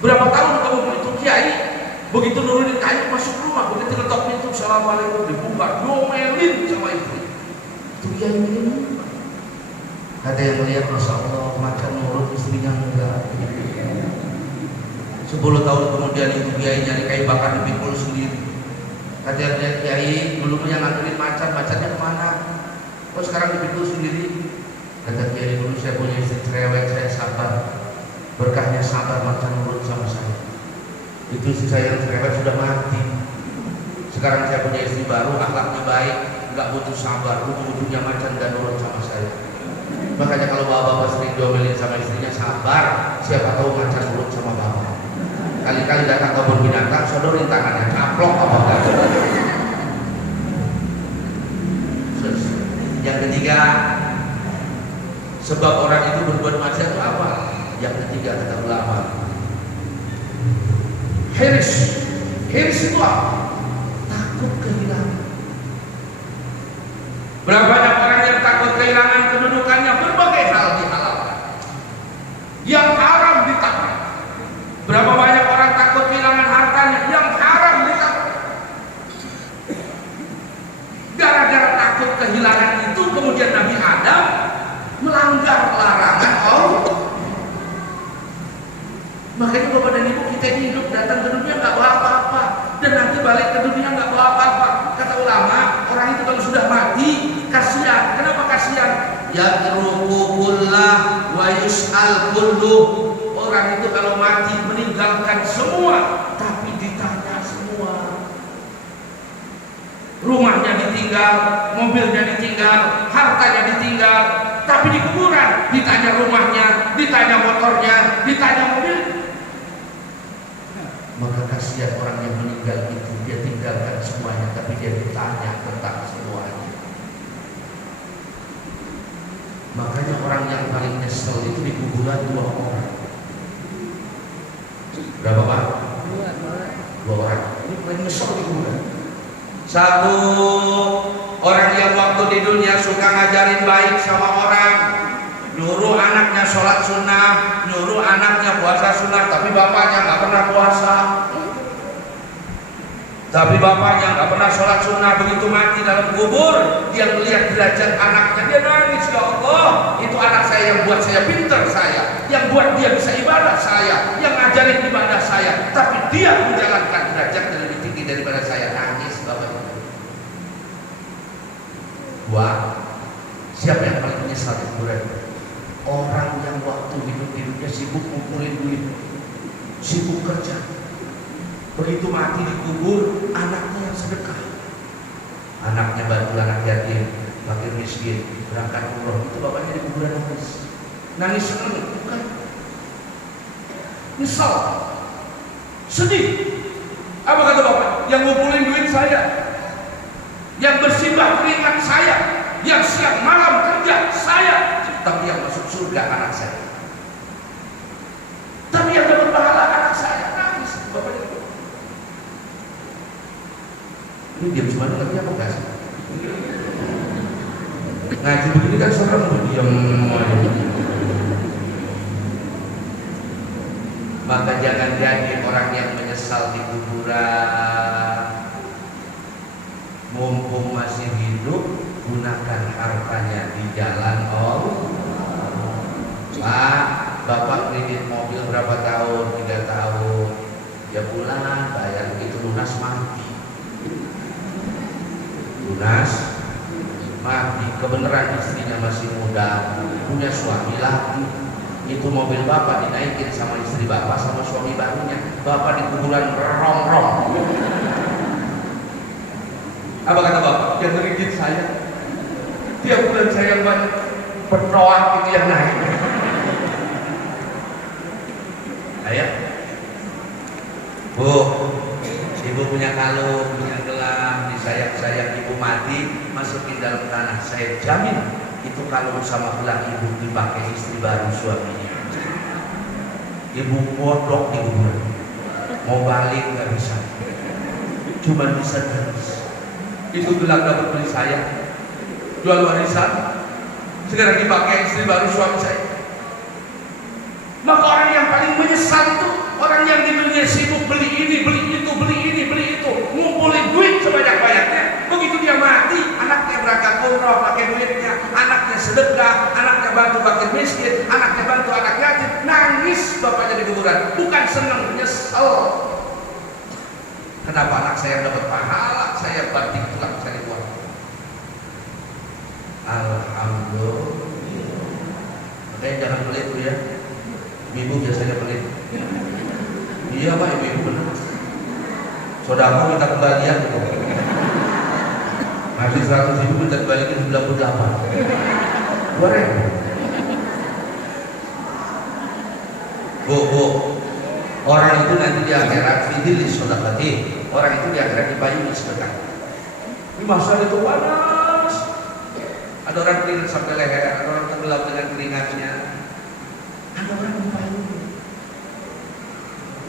Berapa tahun kemudian itu kiai begitu nurunin kayu masuk rumah, begitu ketok pintu, assalamualaikum, dibuka, domelin sama istri. Itu kiai ini. Ada yang melihat, masya Allah, macan nurut, istrinya enggak. 10 tahun kemudian itu kiai nyari kayu bakar dipikul sendiri. Kata yang lihat kiai, dulu yang nganterin macan, macannya kemana? Kok sekarang dipikul sendiri? Kata kiai, dulu saya punya istri cerewet, saya sabar. Berkahnya sabar, macan nurut sama saya. Itu istri saya yang cerewet sudah mati. Sekarang saya punya istri baru, akhlaknya baik, nggak butuh sabar, ujung-ujungnya macan dan nurut sama saya. Makanya kalau bapak-bapak sering diomelin sama istrinya, sabar, siapa tahu macan nurut sama bapak. Kali-kali datang ke kebun binatang, sodorin tangannya, caplok apa enggak. Yang ketiga, sebab orang itu berbuat maksiat itu apa? Yang ketiga kata ulama, hirs itu apa? Takut kehilangan. Berapa banyak orang yang takut kehilangan kedudukannya, berbagai hal dihalalkan, yang haram ditakut. Berapa banyak orang takut kehilangan hartanya, yang haram ditakut. Gara-gara takut kehilangan itu kemudian Nabi Adam melanggar larangan Allah. Makanya Bapak dan Ibu, kita ini hidup datang ke dunia nggak bawa apa-apa, dan nanti balik ke dunia nggak bawa apa-apa. Kata ulama, orang itu kalau sudah mati kasihan. Kenapa kasihan? Ya rukukullah wa yus'al kullu. Orang itu kalau mati meninggalkan semua, tapi ditanya semua. Rumahnya ditinggal, mobilnya ditinggal, hartanya ditinggal, tapi di kuburan ditanya rumahnya, ditanya motornya, ditanya mobil. Maka kasihan orang yang meninggal itu, dia tinggalkan semuanya, tapi dia ditanya tentang semuanya. Makanya orang yang paling nyesel itu di kuburan 2 orang. Berapa Pak? 2 orang. Ini paling nyesel di kuburan. 1, orang yang waktu di dunia suka ngajarin baik sama orang, nyuruh anaknya sholat sunnah, nyuruh anaknya puasa sunnah, tapi bapaknya nggak pernah puasa, tapi bapaknya nggak pernah sholat sunnah. Begitu mati dalam kubur, dia melihat derajat anaknya, dia nangis, ya Allah, itu anak saya yang buat saya pintar, saya yang buat dia bisa ibadah, saya yang ngajarin ibadah saya, tapi dia menjalankan derajatnya lebih tinggi daripada saya. Nangis bapak. 2, siapa yang paling menyesal di kuburan? Orang yang waktu hidup-hidupnya sibuk ngumpulin duit, sibuk kerja. Begitu mati dikubur, anaknya yang sedekah, anaknya bantu anak yatim, fakir miskin, berangkat umroh. Itu bapaknya di kuburan nangis. Nangis seneng, bukan nyesal, sedih. Apa kata bapak? Yang ngumpulin duit saya, yang bersimbah keringat saya, yang siang malam kerja saya, tapi yang masuk surga anak saya, tapi yang dapat pahala anak saya. Nangis bapaknya. Ini diam cuma lagi apa enggak sih? Ngaji begini kan seorang diam aja. Maka jangan jadi orang yang menyesal di kuburan. Mumpung masih hidup, gunakan hartanya di jalan Allah. Pak, bapak kredit mobil berapa tahun? 3 tahun. Ya pulang, bayar itu lunas mati. Lunas mati. Kebenaran istrinya masih muda, punya suami lagi. Itu mobil bapak dinaikin sama istri bapak sama suami barunya. Bapak di kuburan rongrong. Apa kata bapak? Yang ngerigit saya, tiap bulan saya yang banyak petroak itu yang naik. Ayah, Bu, ibu punya kalung, punya gelang, disayang-sayang, ibu mati, masukin dalam tanah. Saya jamin itu kalung sama gelang ibu dipakai istri baru suaminya. Ibu bodok di kuburan, mau balik nggak bisa, cuma bisa nangis. Itu gelang dapat beli saya, jual warisan, sekarang dipakai istri baru suami saya. Maka orang yang paling menyesal itu orang yang di dunia sibuk beli ini, beli itu, beli ini, beli itu, ngumpulin duit sebanyak-banyaknya. Begitu dia mati, anaknya berangkat umroh pakai duitnya, anaknya sedekah, anaknya bantu fakir miskin, anaknya bantu anak yatim. Nangis bapaknya di kuburan, bukan senang, nyesel. Kenapa anak saya dapat pahala, saya banting tulang cari uang. Alhamdulillah. Makanya jangan pelit tuh ya. Ibu biasanya pelit. Iya Pak, ibu benar. Saudara minta kembalian gitu. Ngasih 100.000 minta kembaliin 98. 2.000. Bu, Orang itu nanti di akhirat fidil sodakati. Orang itu di akhirat dipayungi sedekah. Ini masa itu panas. Ada orang keringat sampai leher, ada orang tenggelam dengan keringatnya. Ada orang dipayungi.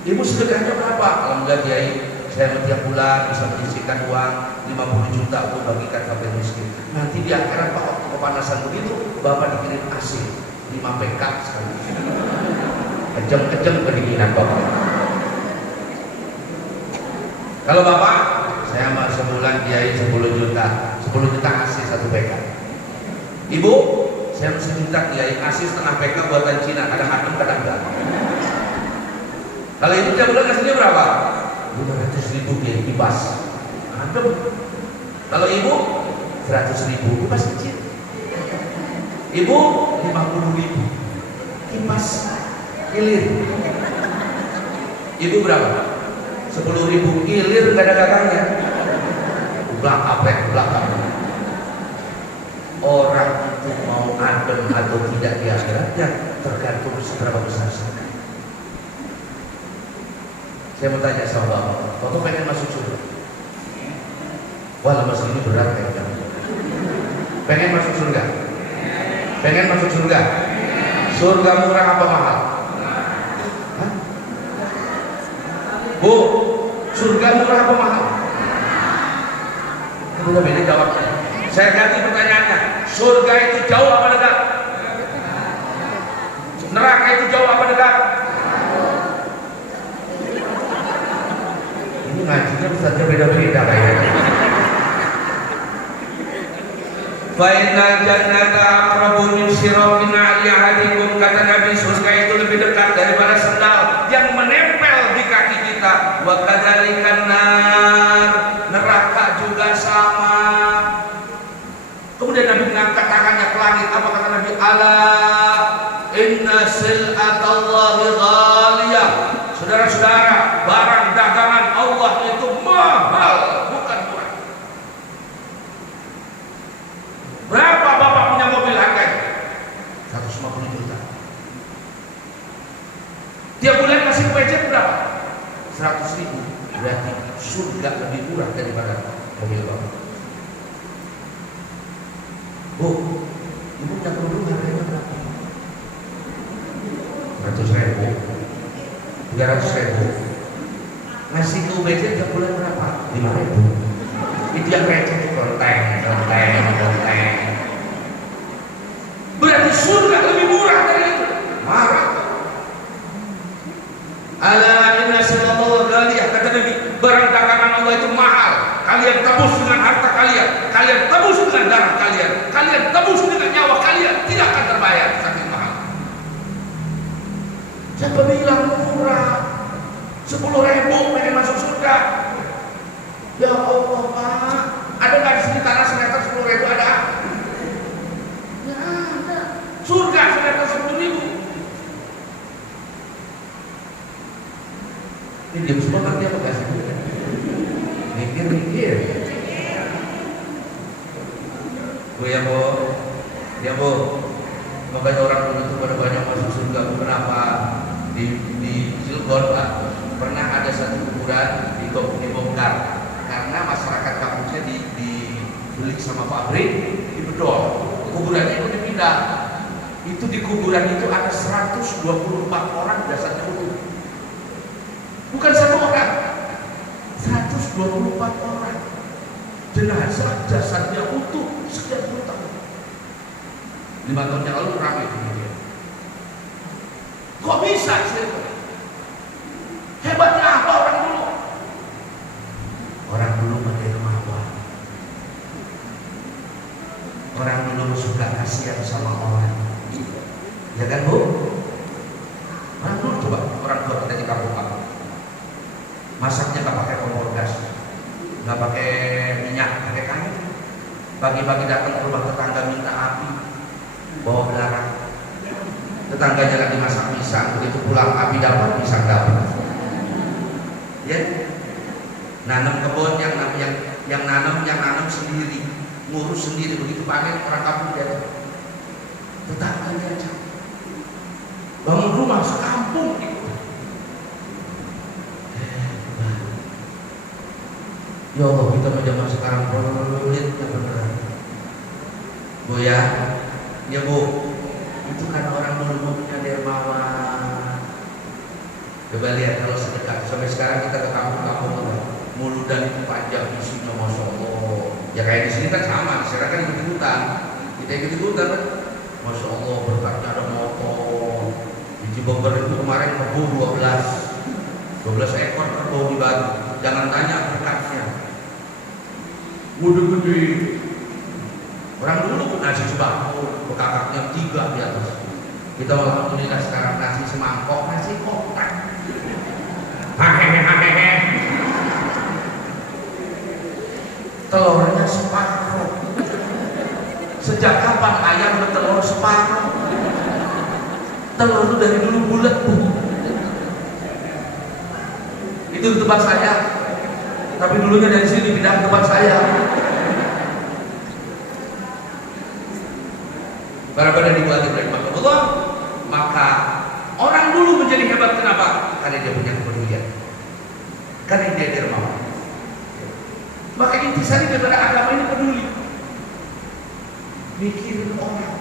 Ibu sedekahnya berapa? Alhamdulillah Kiai, saya tiap bulan bisa menyisihkan uang 50 juta untuk bagikan fakir miskin. Nanti di akhirat Pak, waktu kepanasan begitu, Bapak dikirim AC 5 PK sekali. Kejam-kejam kedinginan Bapak. Kalau Bapak, saya mah sebulan Kiai 10 juta, 10 juta AC 1 PK. Ibu, saya mesti minta Kiai AC setengah PK buatan Cina, kadang-kadang kadang-kadang. Kalau ibu tiap bulan kasihnya berapa? 500.000 Kiai kipas. Adem. Kalau ibu 100.000 kipas kecil. Ibu 50.000 kipas kilir. Ibu berapa? 10.000 kilir gak ada gagangnya. Belakang. Orang itu mau adem atau tidak di akhiratnya tergantung seberapa besar sedekah. Saya mau tanya sama Bapak pengen masuk surga? Wah, lemas ini berat kayaknya. Pengen masuk surga? Pengen masuk surga? Surga murah apa mahal? Hah? Bu, surga murah apa mahal? Udah beda jawabnya. Saya ganti pertanyaannya. Surga itu jauh apa dekat? Neraka itu jauh apa dekat? Ini ngajinya ustaznya beda-beda kayaknya. Fainal jannata aqrabu min syirafin 'ali ahadikum, kata Nabi, surga itu lebih dekat daripada sendal yang menempel di kaki kita. Wa kadzalikan nar, neraka juga sama. Kemudian Nabi mengangkat tangannya ke langit. Apa kata Nabi? Ala inna sil'atallahi ghaliyah. Saudara-saudara, barang dagangan Allah itu mahal, bukan murah. Berapa Bapak punya mobil harganya? 150 juta. Tiap bulan kasih pajak berapa? 100.000. Berarti surga lebih murah daripada mobil Bapak. Bu, ibu punya kerudung harganya berapa? 100.000. 300.000. Ngasih ke UBJ tiap bulan berapa? 5.000. Itu yang receh, konteng. Berarti surga lebih murah dari itu. Marah. Ala inna sallallahu ghaliyah, kata Nabi, barang dagangan Allah itu mahal. Kalian tebus dengan harta kalian, kalian tebus dengan darah kalian, kalian tebus dengan nyawa kalian, tidak akan terbayar, saking mahal. Siapa bilang murah? 10.000 pengen masuk surga. Ya Allah Pak, ada nggak di sini tanah semeter 10.000 ada? Ya ada. Surga semeter 10.000. Ini dia semua kan dia kasih. Mikir. Bu ya Bu, ya Bu. Makanya orang dulu itu pada banyak masuk surga. Kenapa? Di Cilegon Pak, pernah ada satu kuburan dibongkar karena masyarakat kampungnya dibeli sama pabrik, dibedol. Kuburannya itu dipindah. Itu di kuburan itu ada 124 orang jasadnya utuh. Bukan satu orang, 124 orang jenazah jasadnya utuh sekian puluh tahun. 5 tahun yang lalu ramai kemudian. Kok bisa sih? Hebatnya apa orang dulu? Orang dulu dermawan. Orang dulu suka kasihan sama orang. Ya kan Bu? Orang dulu coba orang tua kita di kampung apa? Masaknya nggak pakai kompor gas, nggak pakai minyak, pakai kayu. Pagi-pagi datang ke rumah tetangga minta api, bawa belerang. Tetangganya lagi masak pisang, begitu pulang api dapat, pisang dapat. Ya, nanam kebun yang nanam sendiri, ngurus sendiri, begitu panen orang kampung dia. Tetangganya aja bangun rumah sekampung. Ya Allah, kita zaman sekarang pelit beneran. Bu ya, ya Bu, itu kan orang dulu-dulunya dermawan. Coba lihat kalau sedekah sampai sekarang kita ke kampung-kampung muludan itu panjang isinya, masya Allah. Ya kayak di sini kan sama, di sana kan ikut-ikutan, kita ikut-ikutan kan. Masya Allah, berkatnya ada motor. Di Cibubur itu kemarin kerbau 12 ekor kerbau di Batu. Jangan tanya berkatnya. Gede-gede. Orang dulu nasi sembako, bekakaknya 3 di atas. Kita alhamdulillah sekarang nasi semangkok, nasi kotak. Hahehe. Telurnya separuh. Sejak kapan ayam bertelur separuh? Telur itu dari dulu bulat Bu. Itu tempat saya. Tapi dulunya dari sini pindah ke tempat saya. Para pada dibuat Allah, maka orang dulu menjadi hebat kenapa? Karena dia punya kepedulian, karena dia dermawan. Maka intisari daripada agama ini peduli, mikirin orang.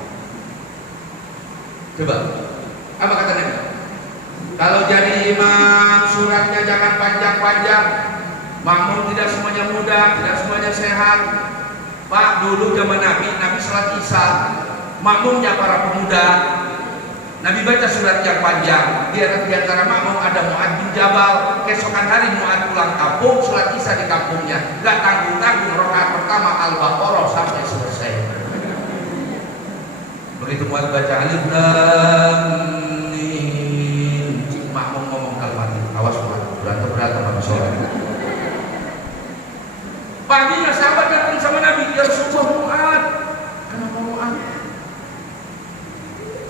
Coba, apa kata Nabi? Kalau jadi imam suratnya jangan panjang-panjang. Makmum tidak semuanya muda, tidak semuanya sehat. Pak, dulu zaman Nabi sholat Isya, makmumnya para pemuda. Nabi baca surat yang panjang. Di antara makmum ada Mu'ad bin Jabal. Keesokan hari Mu'ad pulang kampung, sholat Isya di kampungnya. Gak tanggung-tanggung, rakaat pertama Al-Baqarah sampai selesai. Begitu Mu'ad baca Alif Lam Mim, makmum ngomong Al-Fatihah. Awas Mu'ad, berantem sama sholat. Paginya sahabat datang sama Nabi, ya Rasulullah, Mu'ad. Kenapa Mu'ad?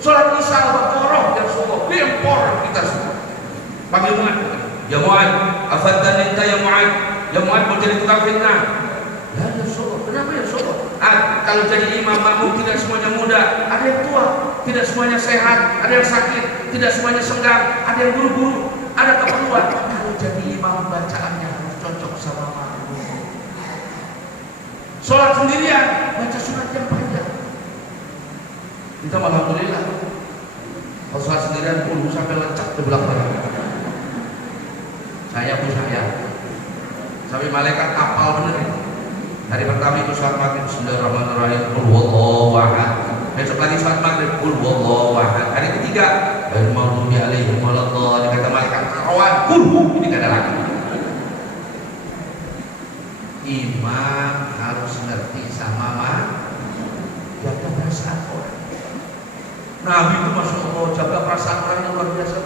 Sholat Isya Al-Baqarah, ya Rasulullah, lempor kita semua. Panggil Mu'ad, ya Mu'ad, afadhan enta ya Mu'ad, ya Mu'ad mau jadi tukang fitnah. Ya Rasulullah, kenapa ya Rasulullah? Kalau jadi imam makmum tidak semuanya muda, ada yang tua, tidak semuanya sehat, ada yang sakit, tidak semuanya senggang, ada yang buru-buru, ada keperluan. Kalau jadi imam bacaannya harus cocok sama makmum. Sholat sendirian, baca surat yang panjang. Kita alhamdulillah kalau sholat sendirian pun sampai lecak di belakang. Saya sampai malaikat kapal bener. Hari pertama itu sholat maghrib, bismillahirrahmanirrahim, qul huwallahu ahad. Besok lagi sholat maghrib, qul huwallahu ahad. Hari ketiga, ghairil maghdubi alaihim waladdallin. Kata malaikat rawan, ini kada lagi. Imam harus ngerti sama jaga perasaan orang. Nabi itu masya Allah jaga perasaan orang yang luar biasa.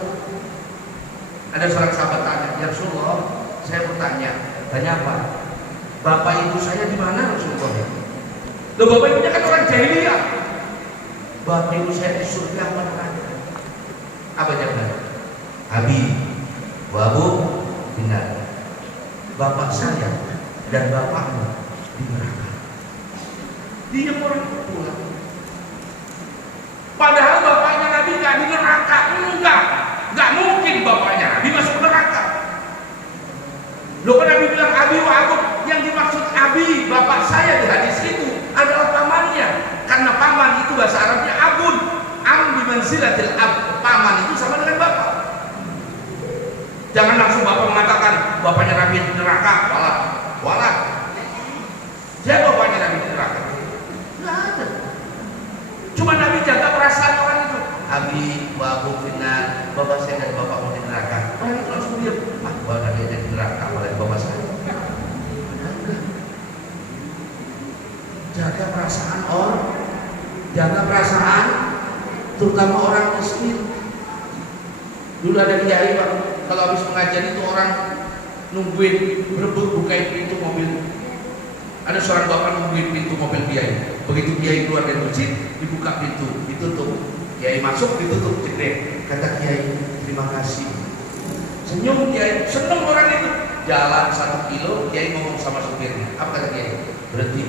Ada seorang sahabat tanya, ya Rasulullah, saya bertanya, tanya apa? Bapak ibu saya di mana Rasulullah? Loh, bapak ibunya kan orang jahiliyah. Bapak ibu saya di surga apa neraka? Apa jawabannya? Abi, wabu, benar. Bapak saya dan bapakmu di neraka. Dia orang pulang. Padahal bapaknya Nabi nggak di neraka, nggak mungkin bapaknya Nabi masuk neraka. Loh kan Nabi bilang Abi wa Abu, yang dimaksud Abi bapak saya di hadis itu adalah pamannya, karena paman itu bahasa Arabnya abun, am bimanzilatil ab, paman itu sama dengan bapak. Jangan langsung bapak mengatakan bapaknya Nabi di neraka, walat. Siapa bapaknya Nabi di neraka? Nggak ada. Cuma Nabi jaga perasaan orang itu. Abi, Abu Finan, bapak saya dan bapakmu di neraka. Orang itu langsung diam. Bapak Nabi ada di neraka, oleh bapak saya. Jaga perasaan orang, jaga perasaan, terutama orang miskin. Dulu ada kiai Pak, kalau habis pengajian itu orang nungguin berebut bukain pintu mobil. Ada seorang bapak nungguin pintu mobil kiai. Begitu kiai keluar dari masjid, dibuka pintu, ditutup. Kiai masuk, ditutup, jendek. Kata kiai, terima kasih. Senyum kiai, seneng orang itu. Jalan 1 kilo, kiai ngomong sama supirnya. Apa kata kiai? Berhenti.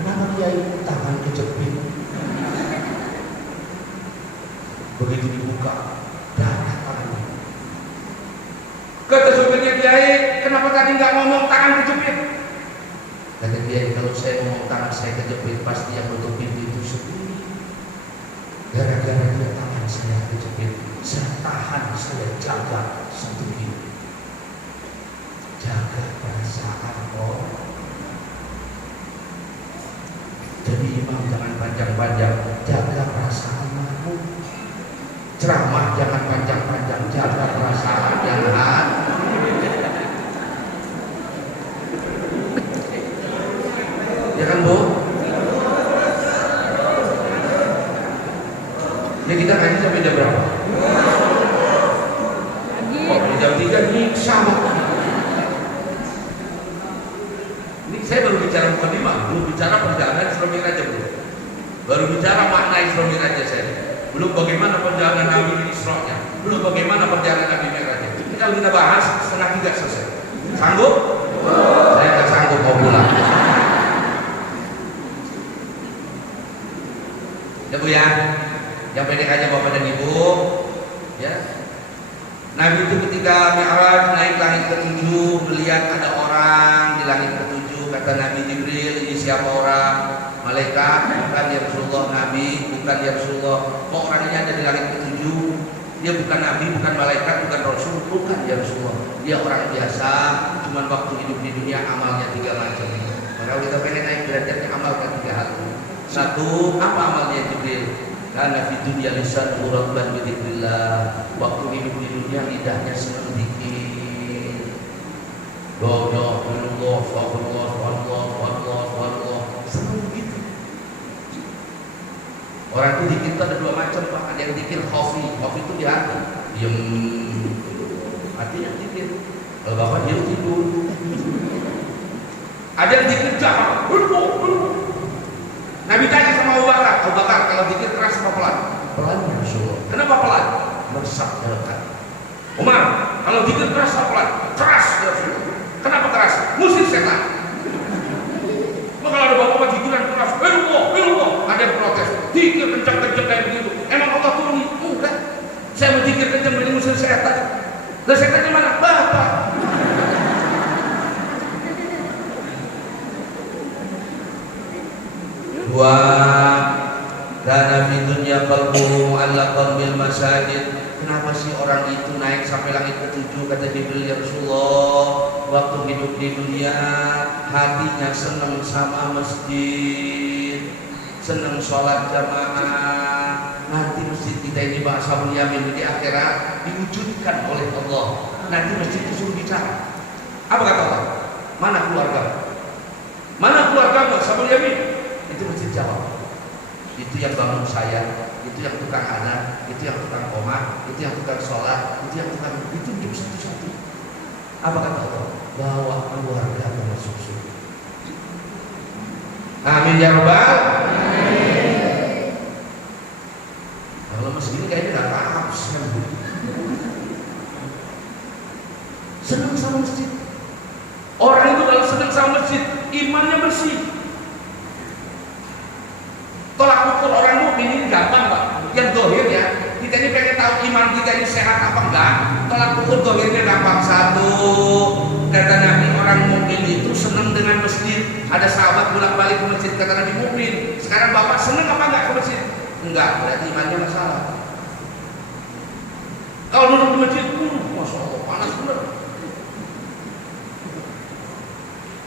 Kenapa kiai? Tangan kejepit. Begitu dibuka, darah tangannya. Kata supirnya, kiai, kenapa tadi nggak ngomong tangan kejepit? Kata dia, kalau saya ngomong tangan saya kejepit, pasti yang nutup pintu itu sendiri. Gara-gara dia tangan saya kejepit, saya tahan, saya jaga satu pintu. Jaga perasaan orang. Jadi imam jangan panjang-panjang, jaga perasaan makmum. Ceramah jangan panjang-panjang, jaga perasaan yang ada. Ya kan Bu? Ya kita ngaji sampai jam berapa? Oh, jam 3 nih sama. Ini saya baru bicara mukadimah, belum bicara perjalanan Isra Mi'raj aja belum. Baru bicara makna Isra Mi'raj aja saya. Belum bagaimana perjalanan Nabi Isra-nya, belum bagaimana perjalanan Nabi Mi'raj-nya. Ini kalau kita bahas setengah 3 selesai. Sanggup? Saya nggak sanggup mau pulang. Ya Bu ya, yang pendek aja Bapak dan Ibu. Ya, Nabi itu ketika Mi'raj naik langit ke-7, melihat ada orang di langit ke-7. Kata Nabi Jibril, ini siapa orang? Malaikat, bukan ya Rasulullah. Nabi, bukan ya Rasulullah. Kok orang ini ada di langit ke-7? Dia bukan Nabi, bukan malaikat, bukan Rasul, bukan ya Rasulullah. Dia orang biasa, cuman waktu hidup di dunia amalnya 3 macam. Kalau kita pengen naik derajatnya amalkan 3 hal. 1, apa amalnya Jibril? Karena fi dunya lisan muradban bi dzikrillah. Waktu hidup di dunia lidahnya senang zikir. Doa Allah, Allah, senang gitu. Orang itu zikir itu ada 2 macam Pak. Ada yang zikir khafi itu di hati, diam, hatinya zikir. Kalau Bapak diam tidur. Ada yang zikir jahat, Nabi tanya sama Abu Bakar, kalau zikir keras apa pelan? Pelan ya Rasulullah. Kenapa pelan? Meresap dalam hati. Umar, kalau zikir keras apa pelan? Keras ya Rasulullah. Kenapa keras? Musik setan. Maka kalau ada bapak zikiran keras, Allah, ada yang protes. Zikir kencang-kencang kayak begitu. Emang Allah turun? Enggak. Saya mau zikir kencang dari musik setan. Lah setannya mana? Bapak. Dua, karena fi dunya qalbuhu mu'allaqan bil masajid. Kenapa sih orang itu naik sampai langit ke-7? Kata Jibril, ya Rasulullah, waktu hidup di dunia hatinya senang sama masjid, senang sholat jamaah. Nanti masjid kita ini bahasa Yamin di akhirat diwujudkan oleh Allah. Nanti masjid itu suruh bicara. Apa kata Allah? Mana keluarga? Mana keluargamu? Sabul Yamin. Itu masjid jawab. Itu yang bangun saya, itu yang tukang anak, itu yang tukang koma, itu yang tukang sholat, itu yang tukang, ditunjuk satu-satu. Apa kata Allah? Bawa keluarga masuk surga. Amin ya Rabbal. Kalau masjid ini kayaknya nggak paham. Senang sama masjid. Orang itu kalau senang sama masjid, imannya bersih. Tolak ukur orang mukmin ini gampang Pak. Yang dohir ya, kita ini pengen tahu iman kita ini sehat apa enggak. Tolak ukur dohirnya gampang. 1, kata Nabi, orang mukmin itu senang dengan masjid. Ada sahabat bolak-balik ke masjid, kata Nabi, mukmin. Sekarang Bapak senang apa enggak ke masjid? Enggak, berarti imannya masalah. Kalau duduk di masjid, Masya Allah, panas bener.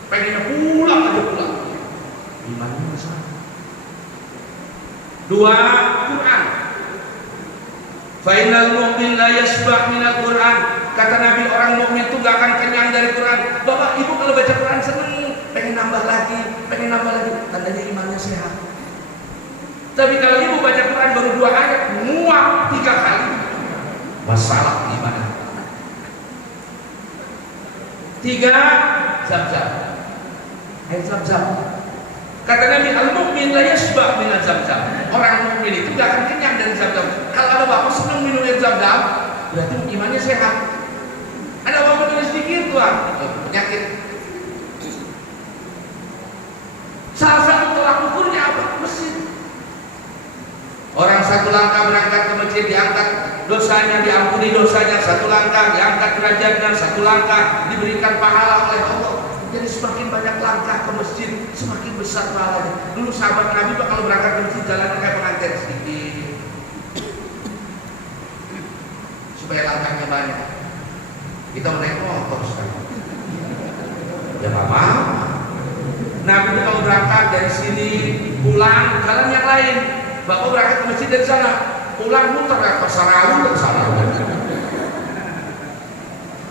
Pengennya pulang aja pulang. Imannya masalah. 2, Quran. Fainal mu'min la yasbah minal Quran. Kata Nabi, orang mukmin itu gak akan kenyang dari Quran. Bapak Ibu kalau baca Quran seneng, pengen nambah lagi, tandanya imannya sehat. Tapi kalau Ibu baca Quran baru 2 ayat, muak 3 kali, masalah iman. 3, Zam-Zam. Air Zam-Zam. Kata Nabi, al-mu'min la yasbah min Zam-Zam. Orang mukmin itu gak akan kenyang dari Zam-Zam. Kalau ada bapak senang minum air Zam-Zam, berarti imannya sehat. Ada bapak tulis sedikit Tuhan, penyakit. Salah satu tolak ukurnya apa? Masjid. Orang 1 langkah berangkat ke masjid diangkat dosanya, diampuni dosanya. 1 langkah diangkat derajatnya, 1 langkah diberikan pahala oleh Allah. Jadi semakin banyak langkah ke masjid, semakin besar pahalanya. Dulu sahabat Nabi kalau berangkat ke masjid jalan kayak pengantin sedikit, supaya langkahnya banyak. Kita mau naik motor sekarang. Ya apa? Nabi itu kalau berangkat dari sini pulang jalan yang lain. Bapak berangkat ke masjid dari sana, pulang muter ke pasar Rawu ke sana.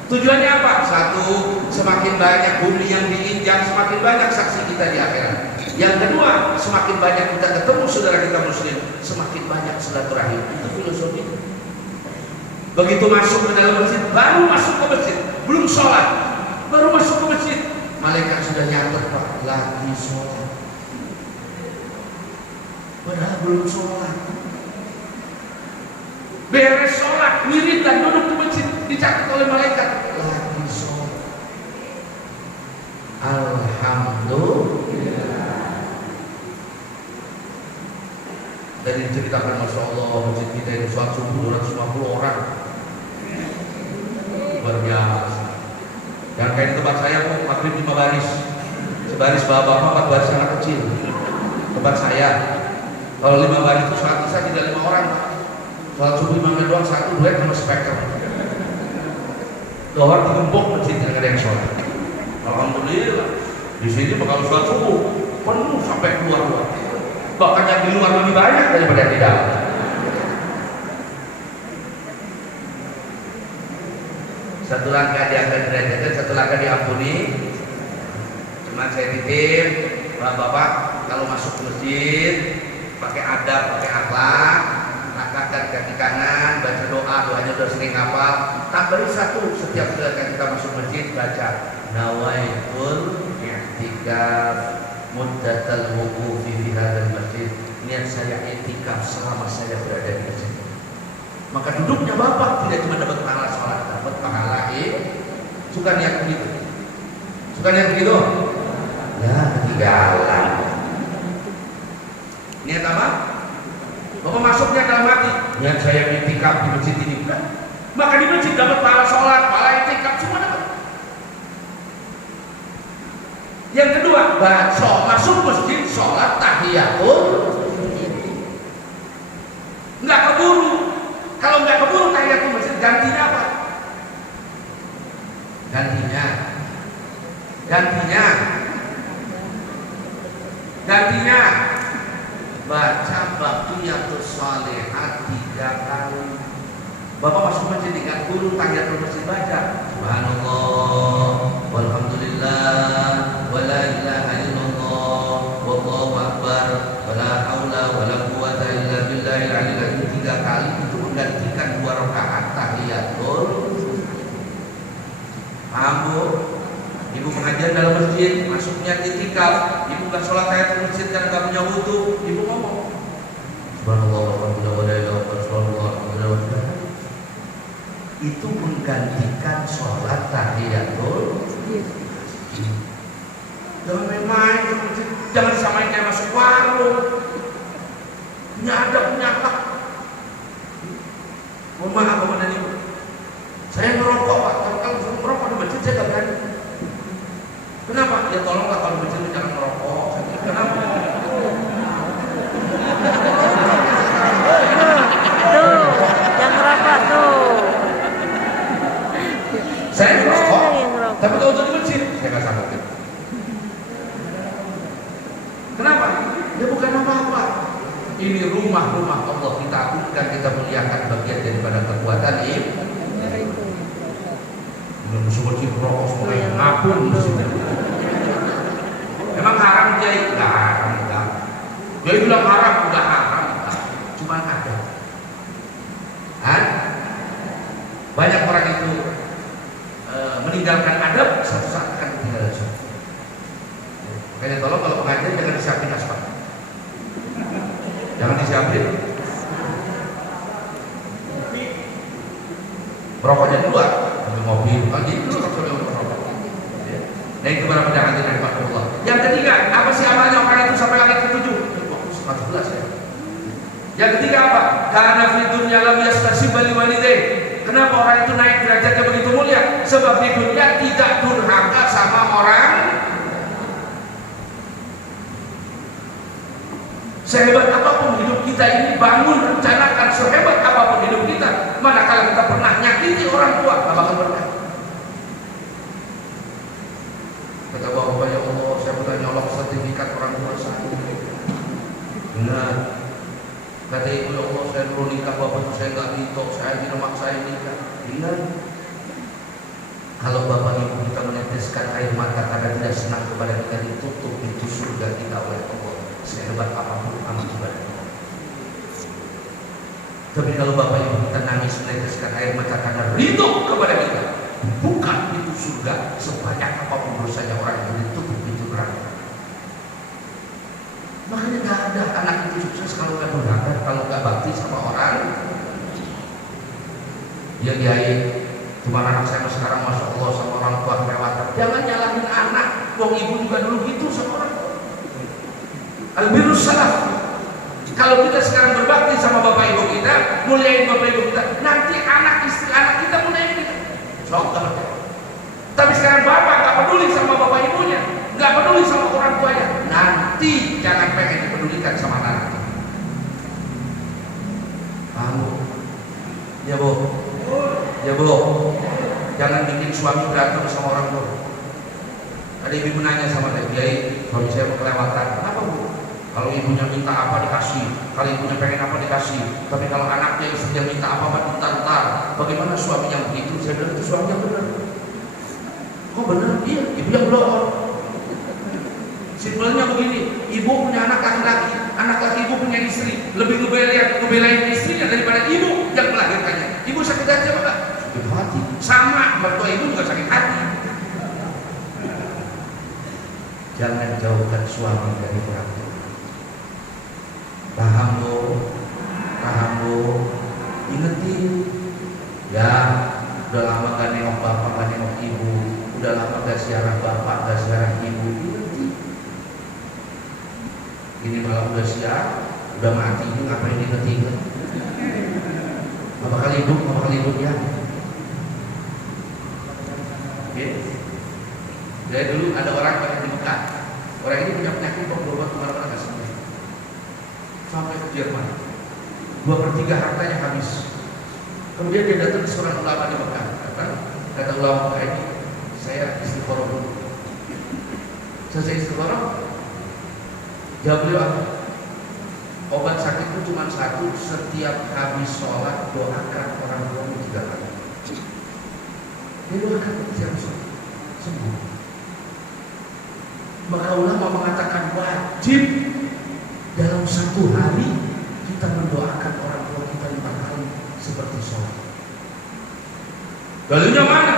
Tujuannya apa? Satu, semakin banyak bumi yang diinjak, semakin banyak saksi kita di akhirat. Yang kedua, semakin banyak kita ketemu saudara kita muslim, semakin banyak silaturahim. Itu filosofi. Begitu masuk ke dalam masjid, baru masuk ke masjid, belum sholat, baru masuk ke masjid, malaikat sudah nyatet, Pak, lagi sholat. Padahal belum sholat. Beres sholat, wirid dan duduk di masjid, dicatat oleh malaikat lagi sholat. Alhamdulillah. Dan diceritakan, Masya Allah, masjid kita ini sholat subuh 250 orang. Luar biasa. Yang kayak di tempat saya kok maghrib 5 baris, sebaris bapak-bapak 4 baris anak kecil. Tempat saya kalau 5 baris itu sholat isya tidak 5 orang, Pak. Sholat subuh imamnya doang 1 duet sama speaker. Dohor digembok masjid yang ada yang sholat. Alhamdulillah. Di sini bakal sholat subuh penuh sampai keluar. Bahkan yang di luar lebih banyak daripada yang di dalam. Satu langkah diangkat derajatnya, satu langkah diampuni. Cuma saya titip, bapak-bapak kalau masuk ke masjid pakai adab, pakai akhlak, angkatkan kaki kanan, baca doa, doanya udah sering hafal. Tambah satu, setiap kali kita masuk masjid baca nawaitul i'tikaf muddatal wuqufi fi hadzal masjid. Niat saya i'tikaf selama saya berada di masjid. Maka duduknya bapak tidak cuma dapat pahala sholat, dapat pahala suka niat begitu. Suka niat begitu? Ya, ketinggalan. Niat apa? Bapak masuknya dalam hati, niat saya i'tikaf di masjid ini, bukan? Maka di masjid dapat pahala sholat, pahala i'tikaf, semua dapat. Yang kedua, masuk masjid sholat tahiyatul, nggak keburu. Kalau nggak keburu tahiyatul masjid, gantinya apa? Gantinya baca baqiyatus shalihat 3 kali. Bapak masuk masjid nggak guru tahiyatul masjid baca subhanallah walhamdulillah wala ilaha illallah wallahu akbar wala haula wala quwata illa billahil aliyil azim 3 kali. Itu menggantikan 2 rakaat tahiyatul. Paham Bu? Ibu pengajian dalam masjid, masuknya i'tikaf, ibu nggak sholat tahiyatul masjid karena nggak punya wudu, ibu ngomong subhanallah walhamdulillah wala ilaha illallah. Itu menggantikan sholat tahiyatul masjid. Jangan main-main, jangan disamain kayak masuk warung. Punya adab, punya akhlak. Mohon maaf Bapak dan Ibu, saya merokok Pak. Kalau suruh merokok di masjid saya nggak berani. Kenapa? Ya tolonglah kalau masjid jangan merokok. Kenapa? Tuh, yang ngerokok tuh. Saya merokok, tapi kalau untuk di masjid saya nggak sanggup. Kenapa? Ya bukan apa-apa. Ini rumah-rumah Allah, kita agungkan, kita muliakan, bagian daripada kekuatan ini. Belum seperti merokok semuanya ngapun maksudnya. Memang haram Jai? Enggak haram, enggak. Dia bilang haram, enggak haram, enggak. Cuma ada. Banyak orang itu meninggalkan adab, satu saat akan meninggalkan surga. Makanya tolong kalau pengajian jangan disiapin asbak. Jangan disiapin. Merokoknya keluar, ambil mobil, lagi dulu sambil merokok. Nah itu para pendengar dari Allah. Yang ketiga, apa sih amalnya orang itu sampai langit ke-7? Fokus 14 ya. Yang ketiga apa? Karena fi dunya lam yastasib li walidayhi. Kenapa orang itu naik derajatnya begitu mulia? Sebab di dunia tidak durhaka sama orang. Sehebat apapun hidup kita ini, bangun, rencanakan sehebat apapun hidup kita, manakala kita pernah nyakiti orang tua, gak bakal berkah. Kata bapak, ya Allah, saya pernah nyolok sertifikat orang tua saya. Benar. Kata ibu, ya Allah, saya dulu nikah bapak saya nggak minta, saya tidak maksa nikah. Benar. Kalau bapak ibu kita meneteskan air mata karena tidak senang kepada kita, ditutup pintu surga kita oleh Allah. Sehebat apapun amal ibadah. Tapi kalau bapak ibu kita nangis meneteskan air mata karena ridho kepada kita, bukan pintu surga sebanyak apapun dosanya orang yang ditutup pintu neraka. Makanya nggak ada anak itu sukses kalau nggak durhaka, kalau nggak bakti sama orang. Ya kiai, cuma anak saya sekarang masya Allah sama orang tua kelewatan. Jangan nyalahin anak, wong ibu juga dulu gitu sama orang tua. Albirrus salaf. Kalau kita sekarang berbakti sama bapak ibu kita, muliain bapak ibu kita, nanti anak istri anak kita muliain kita. Contoh. Tapi sekarang bapak nggak peduli sama bapak ibunya, nggak peduli sama orang tuanya, nanti jangan pengen dipedulikan sama anak. Paham? Ya bu, ya bu. Jangan bikin suami berantem sama orang tua. Ada ibu nanya sama saya, Kiai, suami saya mau kelewatan. Kenapa bu? Kalau ibunya minta apa dikasih, kalau ibunya pengen apa dikasih. Tapi kalau anaknya istrinya minta apa bentar-bentar. Bagaimana suaminya begitu? Saya bilang itu suaminya benar. Oh benar? Iya, ibu yang bohong. Simpelnya begini, ibu punya anak laki-laki, anak laki ibu punya istri, lebih ngebelain istrinya daripada ibu yang melahirkannya. Ibu sakit hati apa enggak? Sakit hati. Sama, mertua ibu juga sakit hati. Jangan jauhkan suami dari orang tua. Paham bu, ingetin ya, udah lama gak nengok bapak, gak nengok ibu, udah lama gak siarah bapak, gak siarah ibu, ingetin. Ini malam udah siar, udah mati juga, ngapain ingetin? Apa kali hidup ya? Oke. Dari dulu ada orang yang di Mekah, orang ini punya penyakit kok berobat kemana-mana gak sembuh. Sampai ke Jerman, 2/3 hartanya habis. Kemudian dia datang ke seorang ulama di Mekah. Kata ulama ini, saya istiqoroh dulu. Selesai istiqoroh, jawab beliau apa? Obat sakit itu cuma satu, setiap habis sholat doakan orang tuamu 3 kali. Dia doakan setiap sholat, sembuh. Maka ulama mengatakan wajib dalam satu hari kita mendoakan orang tua kita 5 kali seperti sholat. Dalilnya mana?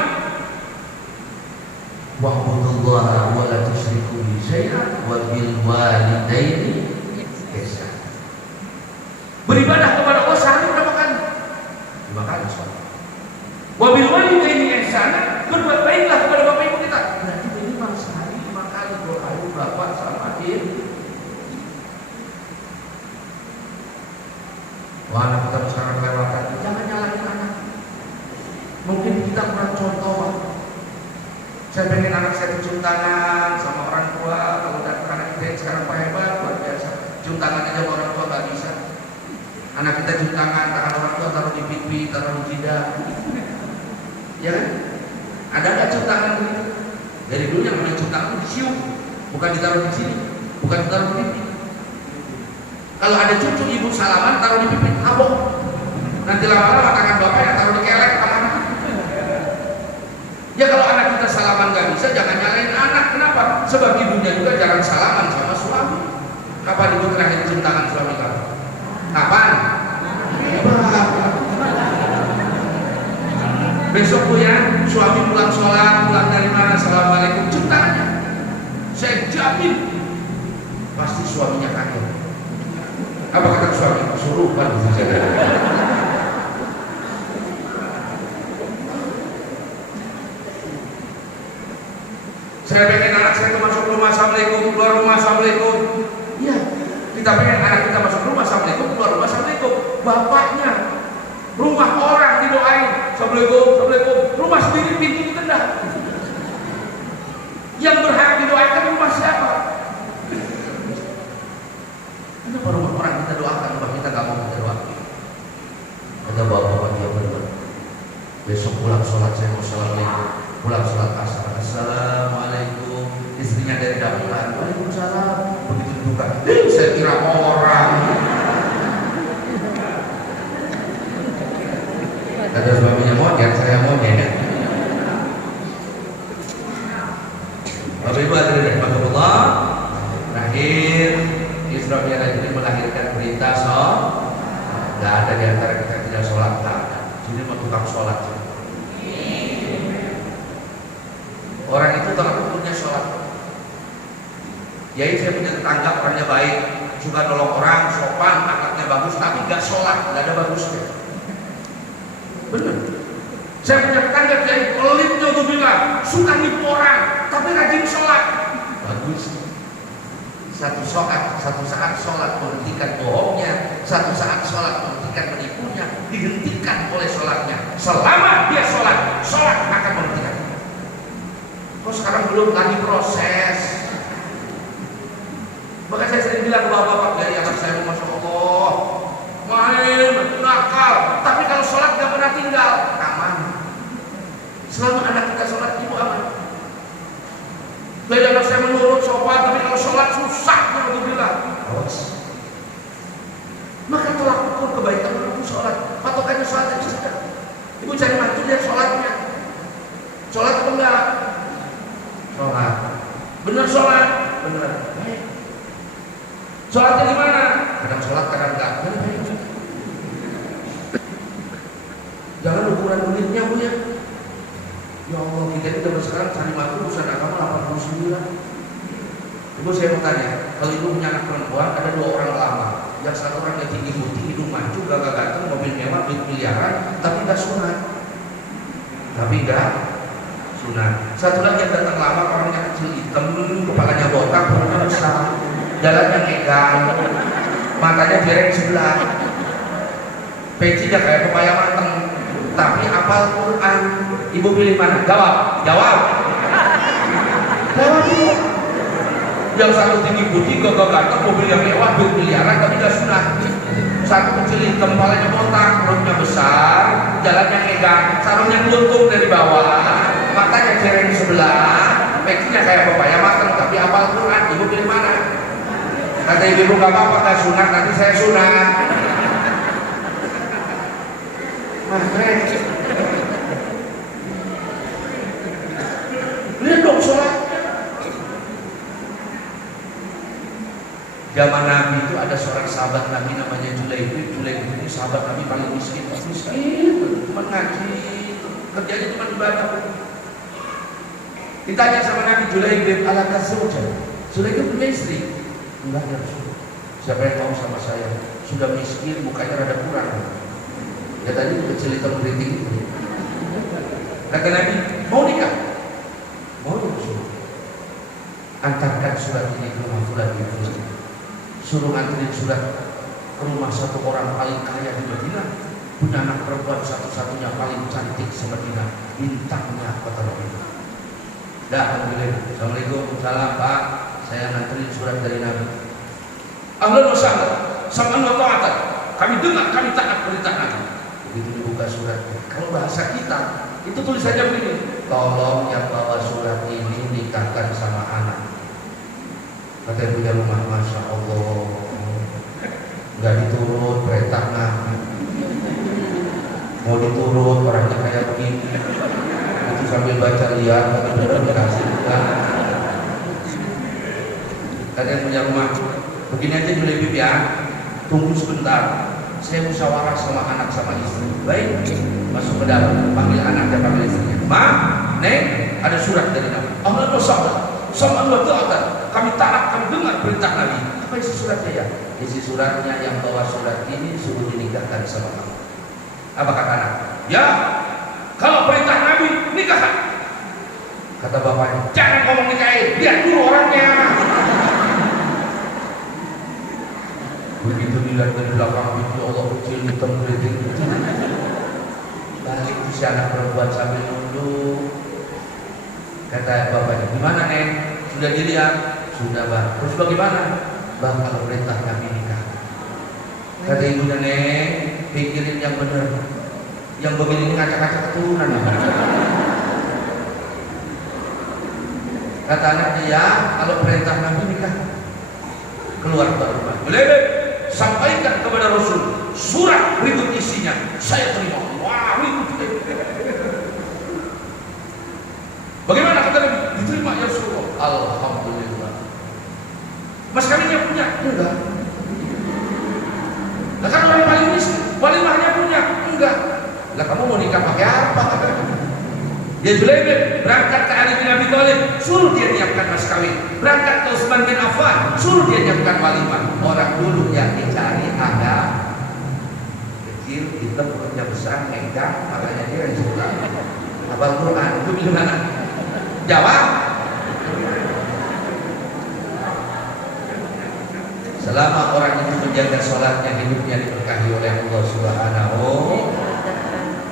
Wa'budullaha wa la tusyriku bihi syai'an wa bil walidaini ihsana. Beribadah kepada Allah sehari berapa kali? 5 kali sholat. Wa bil walidaini ihsana, berbuat baiklah kepada bapak ibu kita. Berarti minimal sehari 5 kali doain bapak sama ibu. Wah, anak kita sekarang kelewatan, jangan nyalahin anak. Mungkin kita kurang contoh. Saya pengen anak saya cium tangan sama orang tua. Kalau udah anak kita sekarang hebat, luar biasa. Cium tangan aja sama orang tua gak bisa. Anak kita cium tangan orang tua taruh di pipi, taruh di jidat. Ya kan? Ada nggak cium tangan begitu? Dari dulu yang namanya cium tangan dicium, bukan ditaruh di sini, bukan ditaruh di pipi. Kalau ada cucu ibu salaman taruh di pipi, habok. Nanti lama-lama tangan bapak yang taruh di kelek tangan. Ya kalau anak kita salaman gak bisa, jangan nyalain anak. Kenapa? Sebab ibunya juga jarang salaman sama suami. Kapan ibu terakhir cium tangan suami kamu? Kapan? Besok bu ya, suami pulang sholat, pulang dari mana, assalamualaikum, cium tangannya. Saya jamin pasti suaminya kaget. Apa kata suami? Suruhan. Saya pengen anak saya itu masuk rumah assalamualaikum, keluar rumah assalamualaikum. Iya, kita pengen anak kita masuk rumah assalamualaikum, keluar rumah assalamualaikum. Bapaknya rumah orang didoain. Assalamualaikum. Rumah sendiri pintu ditendang. Yang berhak didoakan rumah siapa? Kenapa rumah orang kita doakan, rumah kita gak mau kita doakan? Kata bapak dia benar. Besok pulang sholat saya mau assalamualaikum. Pulang sholat asar, assalamualaikum. Istrinya dari dapur, waalaikumsalam. Begitu dibuka, saya kira orang. Kata suaminya monyet, saya monyet. Bapak Ibu hadirin rahimakumullah. Terakhir, Isra Mi'raj ini melahirkan berita nggak ada di antara kita yang tidak sholat, nggak ada. Jadi mau tukang sholat. Orang itu telah punya sholat. Jadi saya punya tetangga orangnya baik, suka nolong orang, sopan, akhlaknya bagus, tapi nggak sholat, nggak ada bagusnya. Benar. Saya punya tetangga yang pelitnya tuh bilang suka nipu orang, tapi rajin sholat. Bagus. Satu saat sholat menghentikan bohongnya, satu saat sholat menghentikan menipunya, dihentikan oleh sholatnya. Selama dia sholat, sholat akan menghentikan. Kok sekarang belum lagi proses? Maka saya sering bilang ke bapak-bapak dari anak saya, Masya Allah, main, nakal, tapi kalau sholat gak pernah tinggal, aman. Selama anak kita sholat, ibu aman. Dari anak saya menurut sopan, tapi kalau sholat susah, dia bilang, awas. Maka tolak ukur kebaikan menurut sholat, patokannya sholat aja sudah. Ibu cari mantu lihat sholatnya, sholat apa enggak? Sholat, benar sholat, benar. Sholatnya gimana? Kadang sholat, kadang enggak. Jangan ukuran unitnya punya. Ya Allah, kita ini zaman sekarang cari mantu urusan agama 89. Ibu saya mau tanya, kalau ibu punya anak perempuan, ada 2 orang lama. Yang satu orangnya tinggi putih, hidung mancung, gagah ganteng, mobil mewah, duit miliaran, tapi enggak sunat. Satu lagi yang datang lama, orangnya kecil hitam, kepalanya botak, perutnya besar, jalannya ngegang, matanya jereng sebelah, pecinya kayak pepaya mateng, tapi apal Quran. Ibu pilih mana? Jawab. Yang satu tinggi putih, gagah ganteng, mobil yang mewah, duit miliaran, tapi gak sunat. Satu kecil hitam, kepalanya botak, perutnya besar, jalannya ngegang, sarungnya meluntung dari bawah, matanya jereng sebelah, pecinya kayak pepaya mateng, tapi apal Quran. Ibu pilih mana? Kata ibu, gak apa-apa, gak sunat, nanti saya sunat. Lihat dong sholatnya. Zaman Nabi itu ada seorang sahabat Nabi namanya Julaibib. Julaibib ini sahabat Nabi paling miskin, cuma ngaji, kerjanya cuma ibadah. Ditanya sama Nabi, Julaibib, ala kasauja, Julaibib punya istri? Enggak ada. Siapa yang mau sama saya? Sudah miskin, mukanya rada kurang. Ya tadi itu kecil hitam keriting itu. Kata Nabi, mau nikah? Mau nikah. Antarkan surat ini ke rumah fulan itu. Suruh nganterin surat ke rumah satu orang paling kaya di Madinah, punya anak perempuan satu-satunya paling cantik se-Madinah, bintangnya kota Nabi. Dah, alhamdulillah. Assalamualaikum, salam Pak. Saya nganterin surat dari Nabi. Ahlan wa sahlan, sam'an wa ta'atan. Kami dengar, kami taat perintah Nabi. Begitu dibuka surat, kalau bahasa kita itu tulisannya begini: tolong yang bawa surat ini nikahkan sama anak. Kata yang punya rumah, Masya Allah, nggak diturut perintah Nabi. Mau diturut orangnya kayak begini. Itu sambil baca lihat, tapi benar dikasih. Kata yang punya rumah, begini aja Julaibib ya, tunggu sebentar. Saya musyawarah sama anak sama istri. Baik, masuk ke dalam, panggil anak dan panggil istrinya. Ma, Neng, ada surat dari Nabi. Allah Rasulullah, sama Allah Ta'ala. Kami taat, kami dengar perintah Nabi. Apa isi suratnya ya? Isi suratnya yang bawa surat ini suruh dinikahkan sama kamu. Apa kata anak? Ya, kalau perintah Nabi nikahkan. Kata bapaknya, jangan ngomong nikahin, lihat dulu orangnya. Begitu dilihat dari belakang itu, Allah kecil hitam keriting. Balik si anak perempuan sambil nunduk. Kata bapaknya, gimana Neng? Sudah dilihat? Sudah Bang. Terus bagaimana? Bang, kalau perintah Nabi nikah. Kata ibunya, Neng, pikirin yang benar. Yang begini ngacak-ngacak keturunan. Kata anaknya, ya kalau perintah Nabi nikah. Keluar dari rumah. Boleh, sampaikan kepada Rasul. Surat berikut isinya. Saya terima. Wah, bagaimana kata Nabi? Diterima ya Rasulullah. Alhamdulillah. Mas kawinnya punya? Enggak. Lah kan orang paling miskin, walimahnya punya? Enggak. Lah kamu mau nikah pakai apa? Kata dia Julaibib berangkat ke Ali bin Abi Thalib, suruh dia nyiapkan mas kawin. Berangkat ke Utsman bin Affan, suruh dia nyiapkan walimah. Orang dulu yang dicari agak kecil, hitam, perutnya besar, ngengkang, makanya dia yang suka. Abang Quran, itu gimana? Jawab. Selama orang itu menjaga sholatnya, hidupnya diberkahi oleh Allah Subhanahu.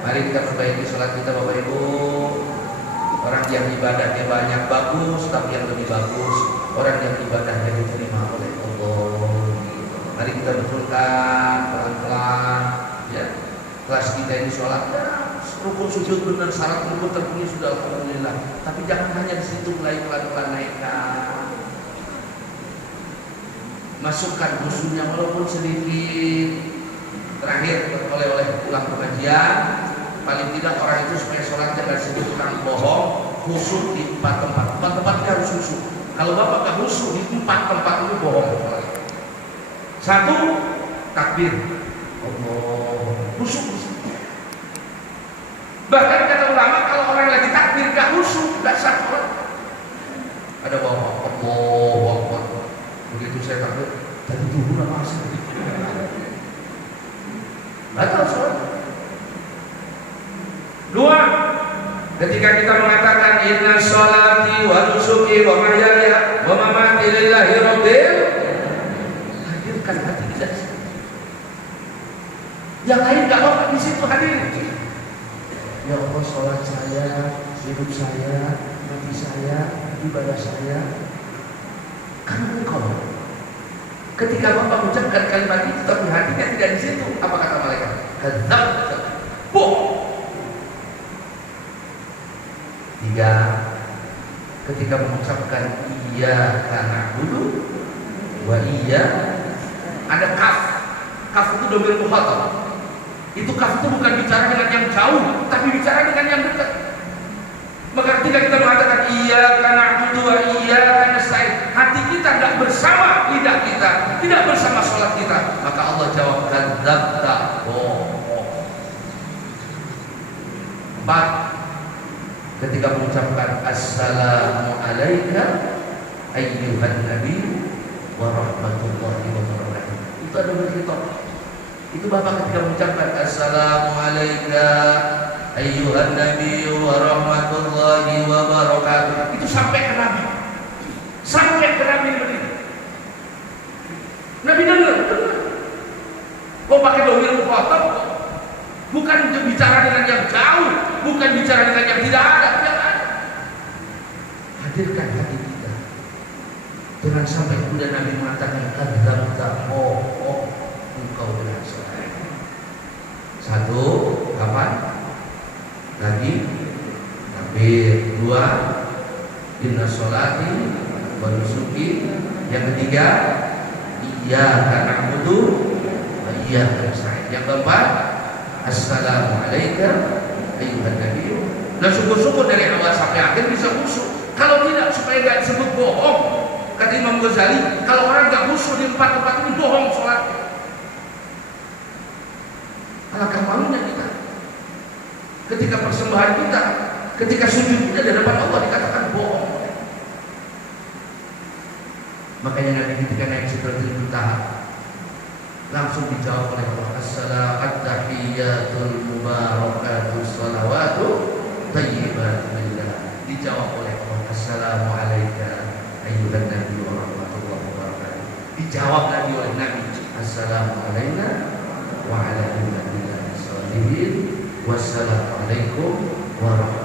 Mari kita perbaiki sholat kita Bapak Ibu. Orang yang ibadahnya banyak bagus, tapi yang lebih bagus orang yang ibadahnya diterima oleh Allah. Mari kita betulkan pelan-pelan, ya. Kelas kita ini sholat, rukun sujud benar, syarat rukun terpenuhi sudah alhamdulillah. Tapi jangan hanya di situ, mulai pelan-pelan naikkan. Masukkan khususnya walaupun sedikit. Terakhir oleh pulang pengajian, paling tidak orang itu supaya sholatnya gak sedikit tukang bohong, khusyuk di 4 tempat. 4 tempatnya harus khusyuk. Kalau bapak gak khusyuk di 4 tempat itu bohong. 1, takbir. Allah, khusyuk. Bahkan kata ulama kalau orang lagi takbir gak khusyuk, gak sah sholat. Ada bapak, Allah, begitu saya takbir, tadi dulu nama asal. Batal sholat. 2, ketika kita mengatakan inna sholati wa nusuki wa mahyaya wa mamati lillahi rabbil, hadirkan hati kita. Yang lain gak apa di situ hadir. Ya Allah, sholat saya, hidup saya, mati saya, ibadah saya, karena Engkau. Ketika Bapak mengucapkan kalimat itu tapi hatinya tidak di situ, apa kata malaikat? Kadzab, bohong. 3, ketika mengucapkan iyyaka na'budu wa ada kaf. Kaf itu domir mukhatab. Itu kaf itu bukan bicara dengan yang jauh, tapi bicara dengan yang dekat. Maka ketika kita mengatakan iyyaka na'budu wa iyyaka nasta'in, hati kita tidak bersama lidah kita, tidak bersama sholat kita, maka Allah jawab kadzabta, bohong. 4, ketika mengucapkan assalamu alayka ayyuhan nabi wa rahmatullahi wa barakatuh, itu ada berkitab. Itu Bapak ketika mengucapkan assalamu alayka ayyuhan nabi wa rahmatullahi wa barakatuh, itu sampai ke Nabi. Sampai ke Nabi begitu. Nabi dengar. Kok pakai domir mukhatab? Bukan bicara dengan yang jauh, bukan bicara dengan yang tidak ada, yang ada. Hadirkan hati kita. Jangan sampai kemudian Nabi mengatakan kadzabta, oh, engkau berhasil. 1, kapan? Lagi takbir. 2, inna sholati wa nusuki. Yang ketiga, iyyaka na'budu wa iyyaka nasta'in. Yang keempat, assalamu alayka ayyuhan nabi. Nah, syukur-syukur dari awal sampai akhir bisa khusyuk. Kalau tidak, supaya gak disebut bohong. Kata Imam Ghazali, kalau orang gak khusyuk di 4 tempat itu bohong sholatnya. Alangkah malunya kita ketika persembahan kita, ketika sujud kita di hadapan Allah dikatakan bohong. Makanya Nabi ketika naik Sidratul Muntaha langsung dijawab oleh Allah, at-tahiyyatul mubarakatus shalawatu thayyibatun lillah. Dijawab oleh Allah, assalamu alayka ayyuhan nabi wa rahmatullahi wa barakatuh. Dijawab lagi oleh Nabi, assalamu alayna wa ala ibadillahi sholihin Wassalamualaikum warahmatullahi wabarakatuh.